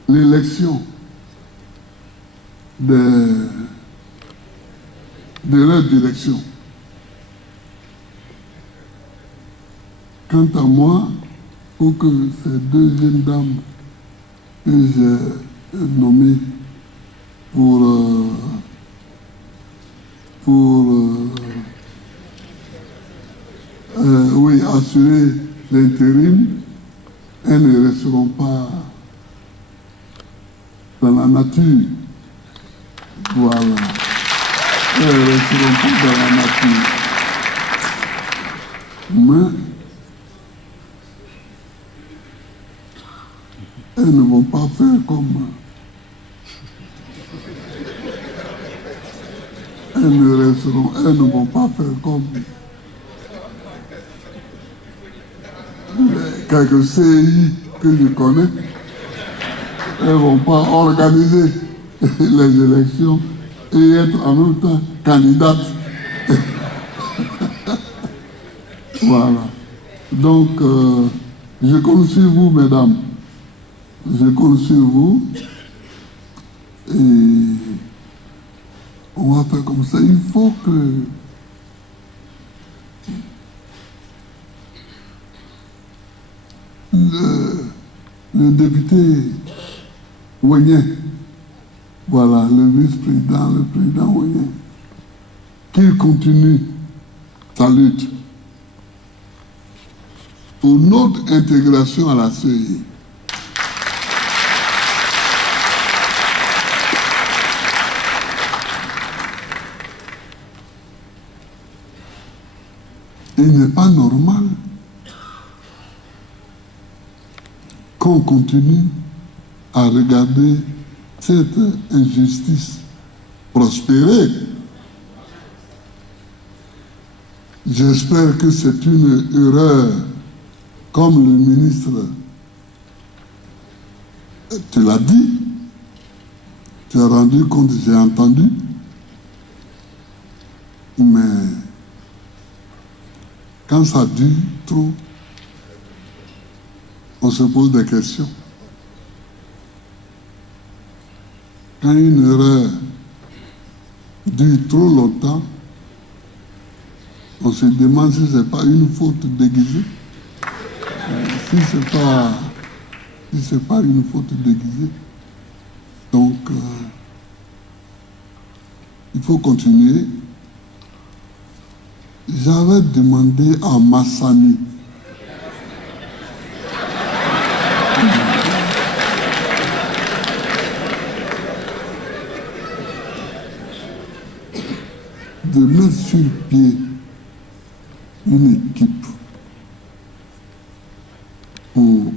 l'élection de leur direction. quant à moi, pour que ces deux jeunes dames que j'ai nommées pour assurer l'intérim, elles ne resteront pas dans la nature. Voilà. Elles ne resteront pas dans la nature. Mais elles ne vont pas faire comme... Elles ne vont pas faire comme quelques CI que je connais. Elles ne vont pas organiser les élections et être en même temps candidates. Voilà. Donc, je compte sur vous, mesdames. Je compte sur vous. Et on va faire comme ça. Il faut que le député Ouénien, voilà, le vice-président, le président Ouénien, qu'il continue sa lutte pour notre intégration à la CEI. Il n'est pas normal qu'on continue à regarder cette injustice prospérer. J'espère que c'est une erreur, comme le ministre te l'a dit, tu as rendu compte, j'ai entendu, mais quand ça dure trop, on se pose des questions. Quand une erreur dure trop longtemps, on se demande si ce n'est pas une faute déguisée. Si ce n'est pas une faute déguisée. Donc, il faut continuer. J'avais demandé à Massani de mettre sur pied une équipe pour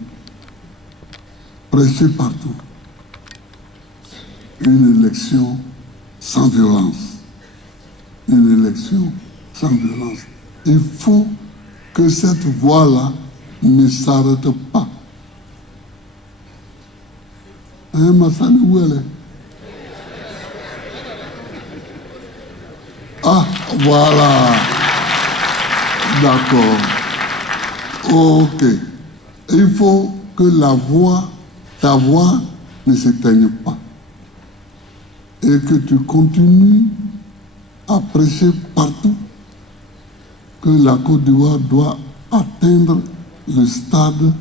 presser partout une élection sans violence. Une élection sans violence. Il faut que cette voie-là ne s'arrête pas. Hein, Massani, où elle est? Ah, voilà. D'accord. Ok. Il faut que ta voix ne s'éteigne pas. Et que tu continues à prêcher partout que la Côte d'Ivoire doit atteindre le stade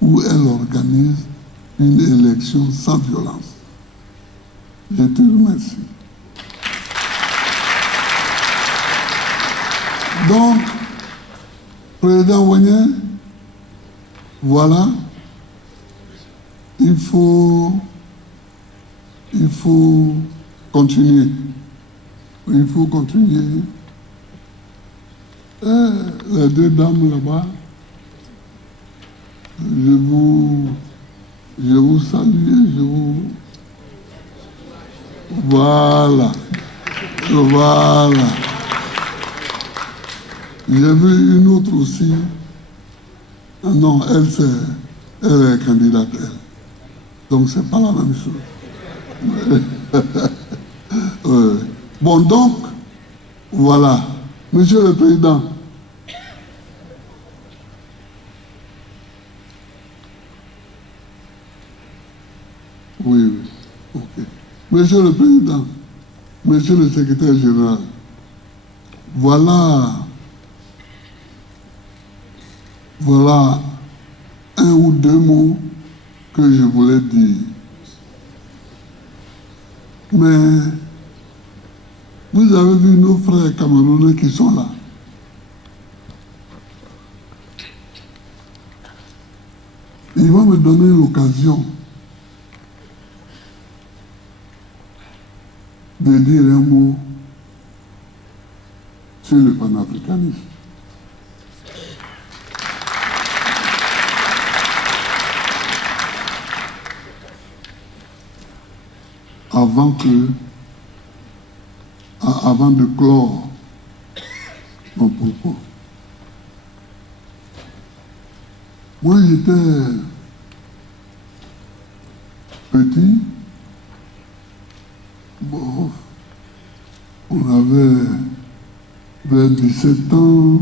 où elle organise une élection sans violence. Je te remercie. Donc, président Ouénien, voilà, il faut continuer. Il faut continuer. Les deux dames là-bas, je vous salue, voilà. J'ai vu une autre aussi. Ah non, elle est candidate, elle. Donc c'est pas la même chose. Bon, donc, voilà. Monsieur le Président, oui, ok. Monsieur le Président, Monsieur le Secrétaire général, voilà Voilà un ou deux mots que je voulais dire. Mais vous avez vu nos frères camerounais qui sont là. Ils vont me donner l'occasion de dire un mot sur le panafricanisme. Avant de clore mon propos. Moi, j'étais petit. Bon, on avait vers 17 ans,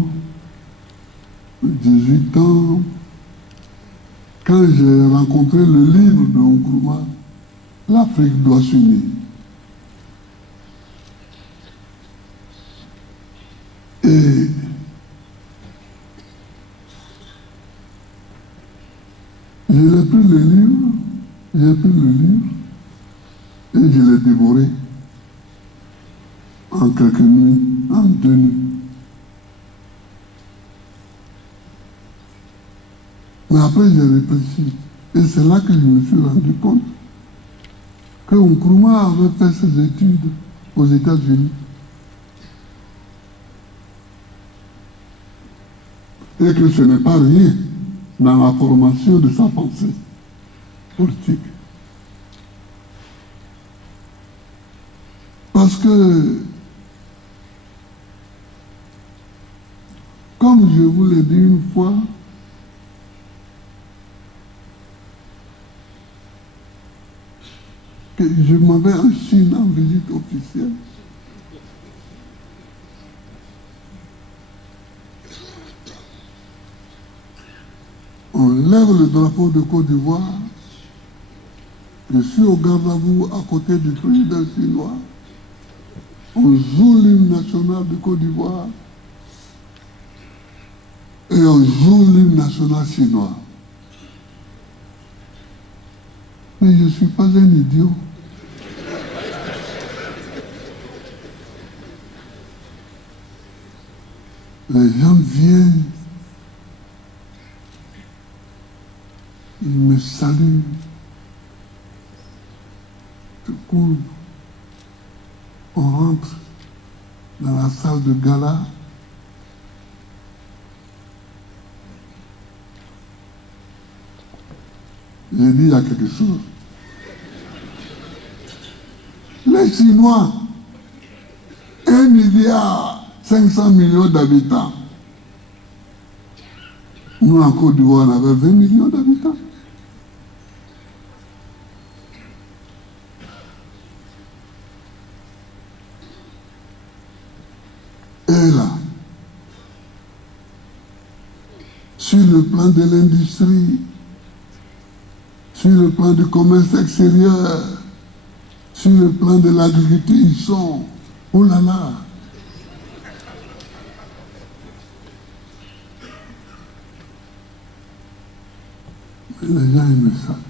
18 ans, quand j'ai rencontré le livre de Nkrumah, l'Afrique doit s'unir. Et j'ai pris le livre, et je l'ai dévoré en quelques nuits, en 2 nuits. Mais après j'ai réfléchi, et c'est là que je me suis rendu compte que Nkrumah avait fait ses études aux États-Unis. Et que ce n'est pas rien dans la formation de sa pensée politique. Parce que, comme je vous l'ai dit une fois, que je m'avais en Chine en visite officielle. On lève le drapeau de Côte d'Ivoire. Je suis au garde à vous à côté du président chinois. On joue l'hymne national de Côte d'Ivoire et on joue l'hymne national chinois. Mais je ne suis pas un idiot. Les gens viennent, ils me saluent, je cours, on rentre dans la salle de gala. J'ai dit, il y a quelque chose. Les Chinois, 1,5 milliard d'habitants. Nous, en Côte d'Ivoire, on avait 20 millions d'habitants. Et là, sur le plan de l'industrie, sur le plan du commerce extérieur, sur le plan de l'agriculture, ils sont, oh là là. Mais les gens, ils me saluent.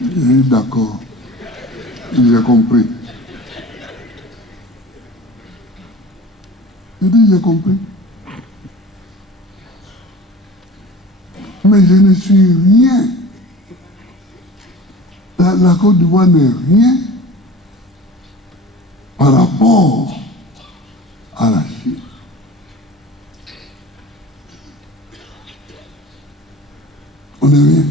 J'ai dit, d'accord, j'ai compris. J'ai dit, j'ai compris. Mais je ne suis rien. La Côte d'Ivoire n'est rien par rapport à la Chine. On n'est rien.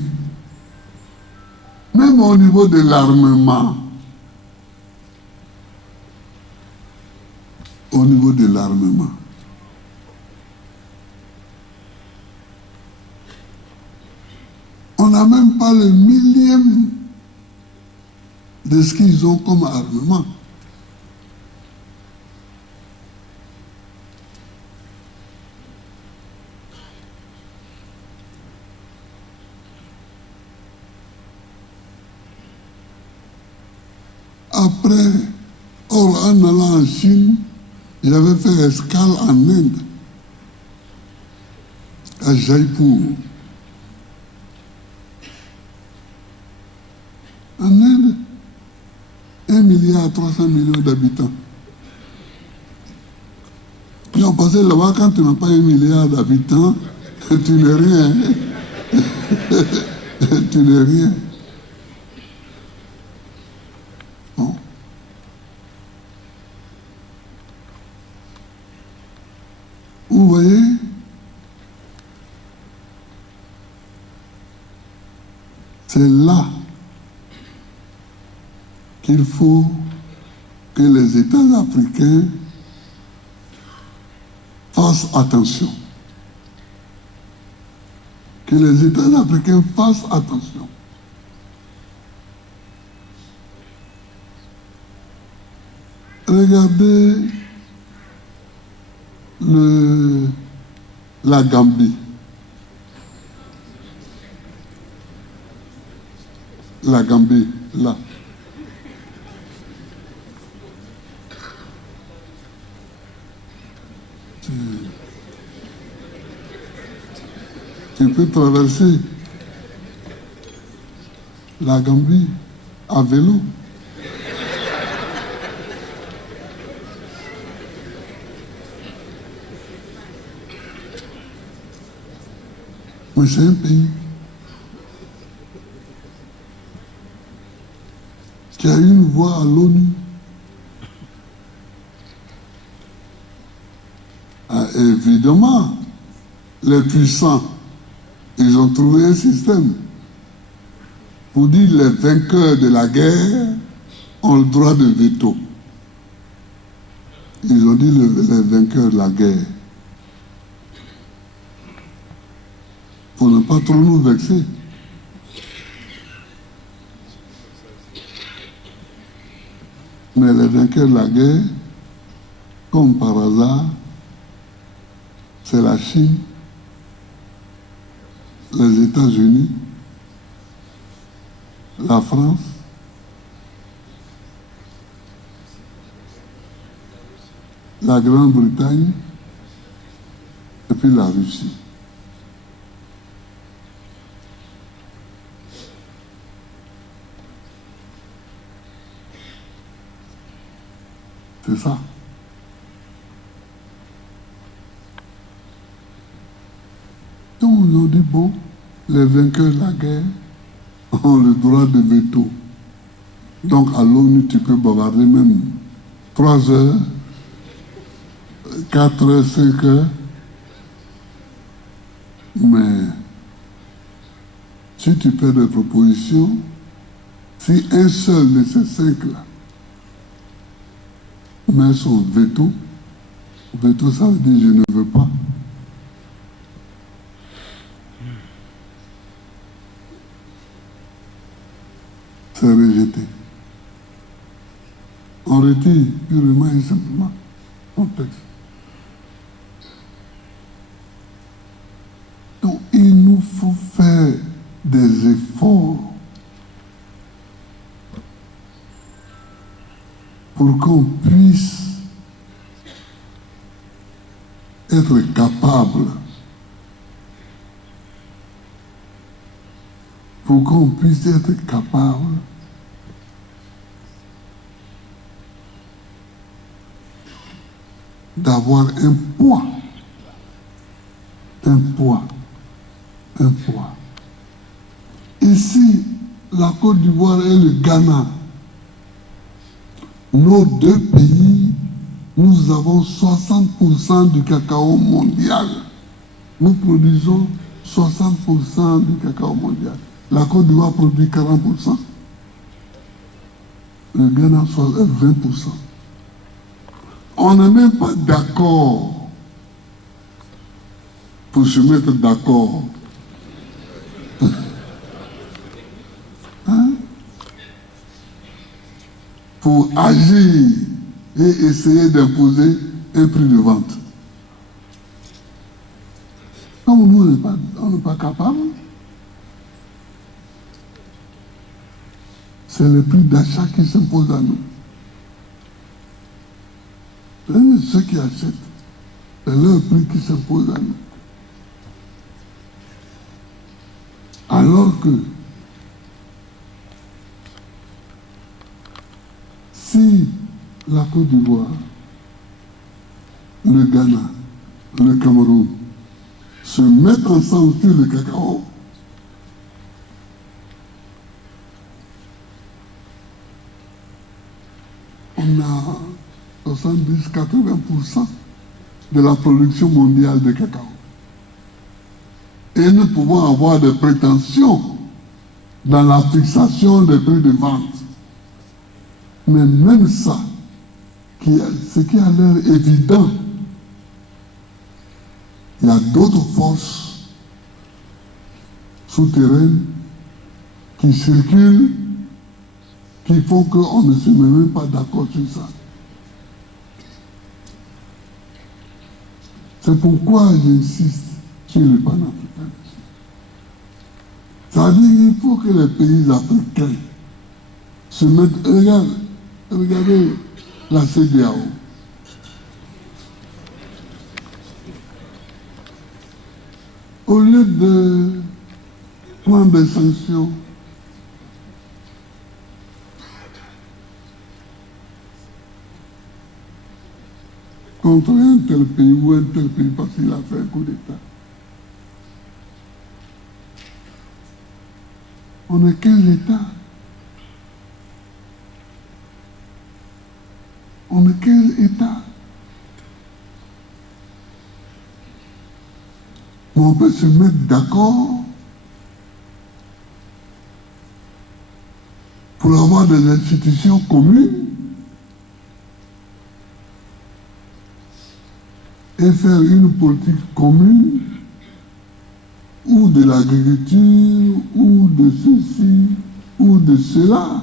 Même au niveau de l'armement. Au niveau de l'armement. On n'a même pas le millième de ce qu'ils ont comme armement. Après, en allant en Chine, J'avais fait escale en Inde, à Jaipur. En Inde, 1,3 milliard d'habitants. Donc, parce que là-bas, quand tu n'as pas 1 milliard d'habitants, tu n'es rien. Tu n'es rien. Bon. Vous voyez, c'est là qu'il faut que les États africains fassent attention. Que les États africains fassent attention. Regardez la Gambie. La Gambie, là. Tu peux traverser la Gambie à vélo. Mais c'est un pays qui a une voix à l'ONU. Ah, évidemment, les puissants, ils ont trouvé un système pour dire les vainqueurs de la guerre ont le droit de veto. Ils ont dit les vainqueurs de la guerre. Pour ne pas trop nous vexer. Mais les vainqueurs de la guerre, comme par hasard, c'est la Chine, les États-Unis, la France, la Grande-Bretagne et puis la Russie. C'est ça. Donc on a dit, bon, les vainqueurs de la guerre ont le droit de veto. Donc à l'ONU, tu peux bavarder même 3 heures, 4 heures, 5 heures. Mais si tu fais des propositions, si un seul de ces 5-là met son veto, ça veut dire je ne veux pas. C'est rejeté. On retire purement et simplement son texte. Donc il nous faut faire des efforts pour qu'on puisse être capable, d'avoir un poids. Ici, la Côte d'Ivoire et le Ghana, nos 2 pays, nous avons 60% du cacao mondial. Nous produisons 60% du cacao mondial. La Côte d'Ivoire produit 40%. Le Ghana, 20%. On n'est même pas d'accord pour se mettre d'accord. Pour agir et essayer d'imposer un prix de vente. Comme nous, on n'est pas capable, c'est le prix d'achat qui s'impose à nous. ceux qui achètent, c'est leur prix qui s'impose à nous. Alors que si la Côte d'Ivoire, le Ghana, le Cameroun se mettent ensemble sur le cacao, on a 70-80% de la production mondiale de cacao. Et nous pouvons avoir des prétentions dans la fixation des prix de vente. Mais même ça, ce qui a l'air évident, il y a d'autres forces souterraines qui circulent, qui font qu'on ne se met même pas d'accord sur ça. C'est pourquoi j'insiste sur le panafricanisme. C'est-à-dire qu'il faut que les pays africains se mettent... Regardez la CEDEAO. Au lieu de prendre des sanctions, contre un tel pays ou un tel pays parce qu'il a fait un coup d'État, on est quel État? On est quel État? Mais on peut se mettre d'accord pour avoir des institutions communes et faire une politique commune ou de l'agriculture ou de ceci ou de cela.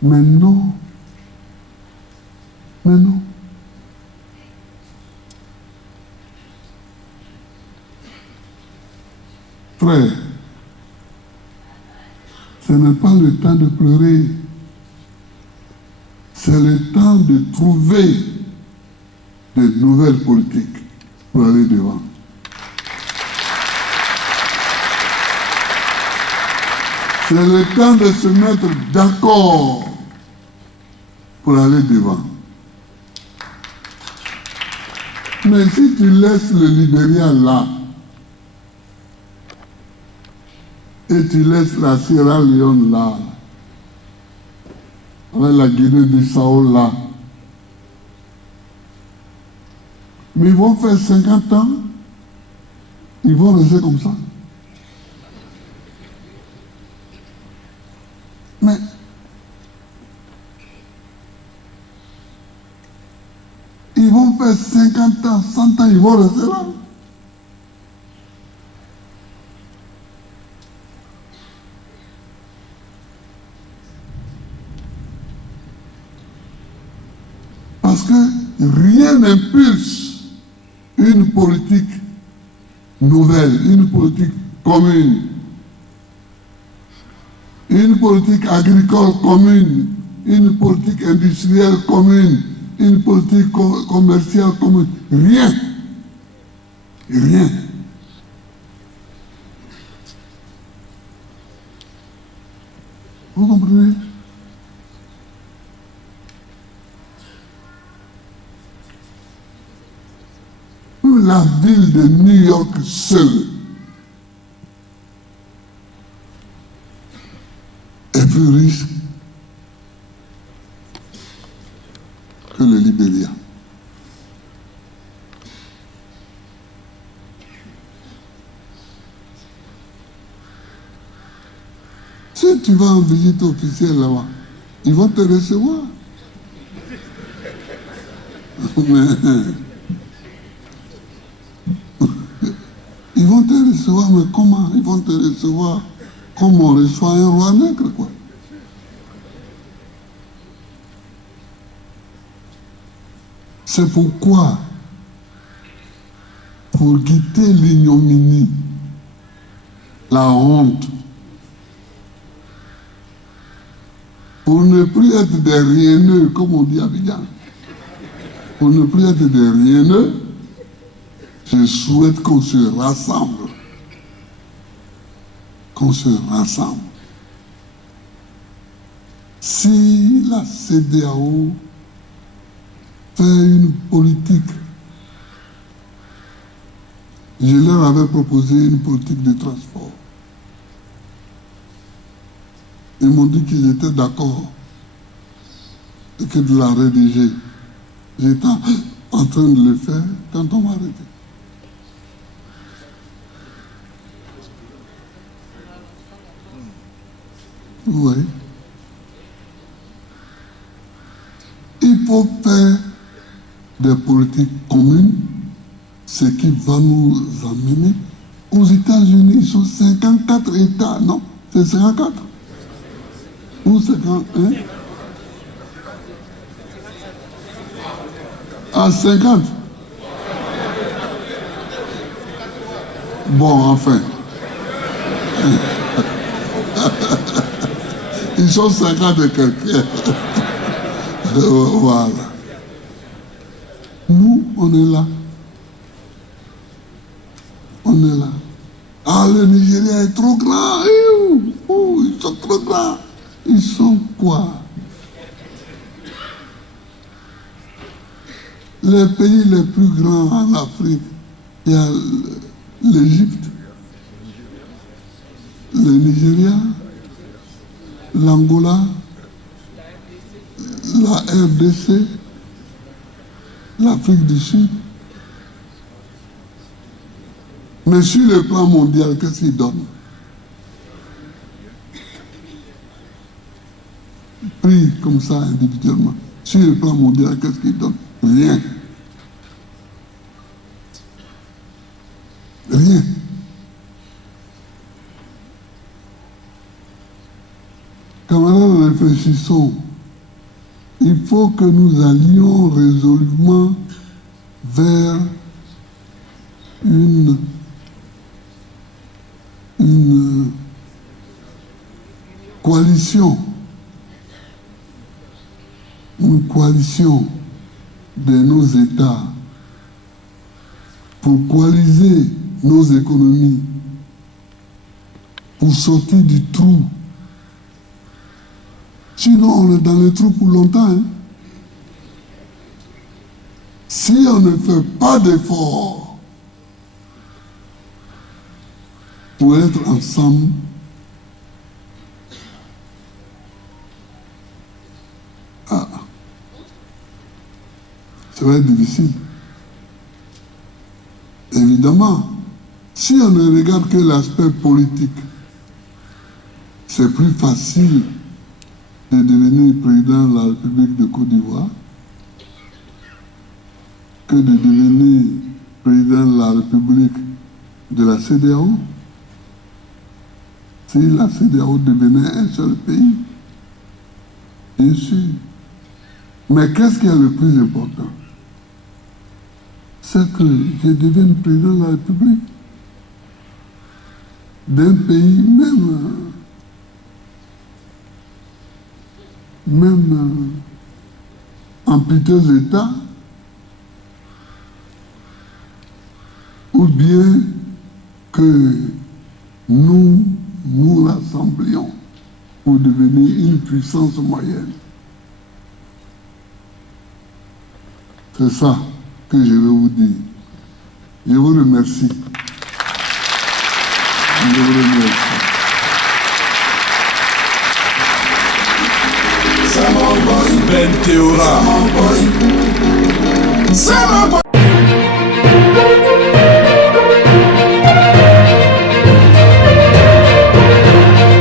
Mais non. Mais non. Frère, ce n'est pas le temps de pleurer. C'est le temps de trouver de nouvelles politiques pour aller devant. C'est le temps de se mettre d'accord pour aller devant. Mais si tu laisses le Libéria là, et tu laisses la Sierra Leone là, avec la Guinée-Bissau là, mais ils vont faire 50 ans, ils vont rester comme ça. Mais ils vont faire 50 ans, 100 ans, ils vont rester là. Parce que rien n'impulse une politique nouvelle, une politique commune, une politique agricole commune, une politique industrielle commune, une politique commerciale commune. Rien. Rien. Vous comprenez? La ville de New York seule est plus riche que le Libéria. Si tu vas en visite officielle là-bas, ils vont te recevoir. Ils vont te recevoir, mais comment? Ils vont te recevoir comme on reçoit un roi nègre, quoi. C'est pourquoi, pour quitter l'ignominie, la honte, pour ne plus être des rieneux, comme on dit à Abidjan, pour ne plus être des rieneux, je souhaite qu'on se rassemble. Qu'on se rassemble. Si la CEDEAO fait une politique, je leur avais proposé une politique de transport. Ils m'ont dit qu'ils étaient d'accord et que de la rédiger. J'étais en train de le faire quand on m'a arrêté. Oui. Il faut faire des politiques communes, ce qui va nous amener. Aux États-Unis, ils sont 54 États, non? C'est 54? Ou 51? À 50? Bon, enfin. Ils sont 50 et quelqu'un. Voilà. Nous, on est là. On est là. Ah, le Nigeria est trop grand. Ils sont trop grands. Ils sont quoi? Les pays les plus grands en Afrique, il y a l'Égypte, le Nigeria, l'Angola, la RDC, l'Afrique du Sud. Mais sur le plan mondial, qu'est-ce qu'ils donnent? Pris comme ça individuellement. Sur le plan mondial, qu'est-ce qu'ils donnent? Rien. Rien. Camarades, réfléchissons. Il faut que nous allions résolument vers une coalition. Une coalition de nos États pour coaliser nos économies, pour sortir du trou. Sinon, on est dans le trou pour longtemps. Hein? Si on ne fait pas d'efforts pour être ensemble, ça va être difficile. Évidemment, si on ne regarde que l'aspect politique, c'est plus facile de devenir président de la République de Côte d'Ivoire que de devenir président de la République de la CEDEAO. Si la CEDEAO devenait un seul pays, bien sûr. Mais qu'est-ce qui est le plus important? C'est que je devienne président de la République d'un pays, même en piteux état, ou bien que nous rassemblions pour devenir une puissance moyenne. C'est ça que je vais vous dire. Je vous remercie. Je vous remercie. C'est mon boy. Ben Théora. C'est mon boy.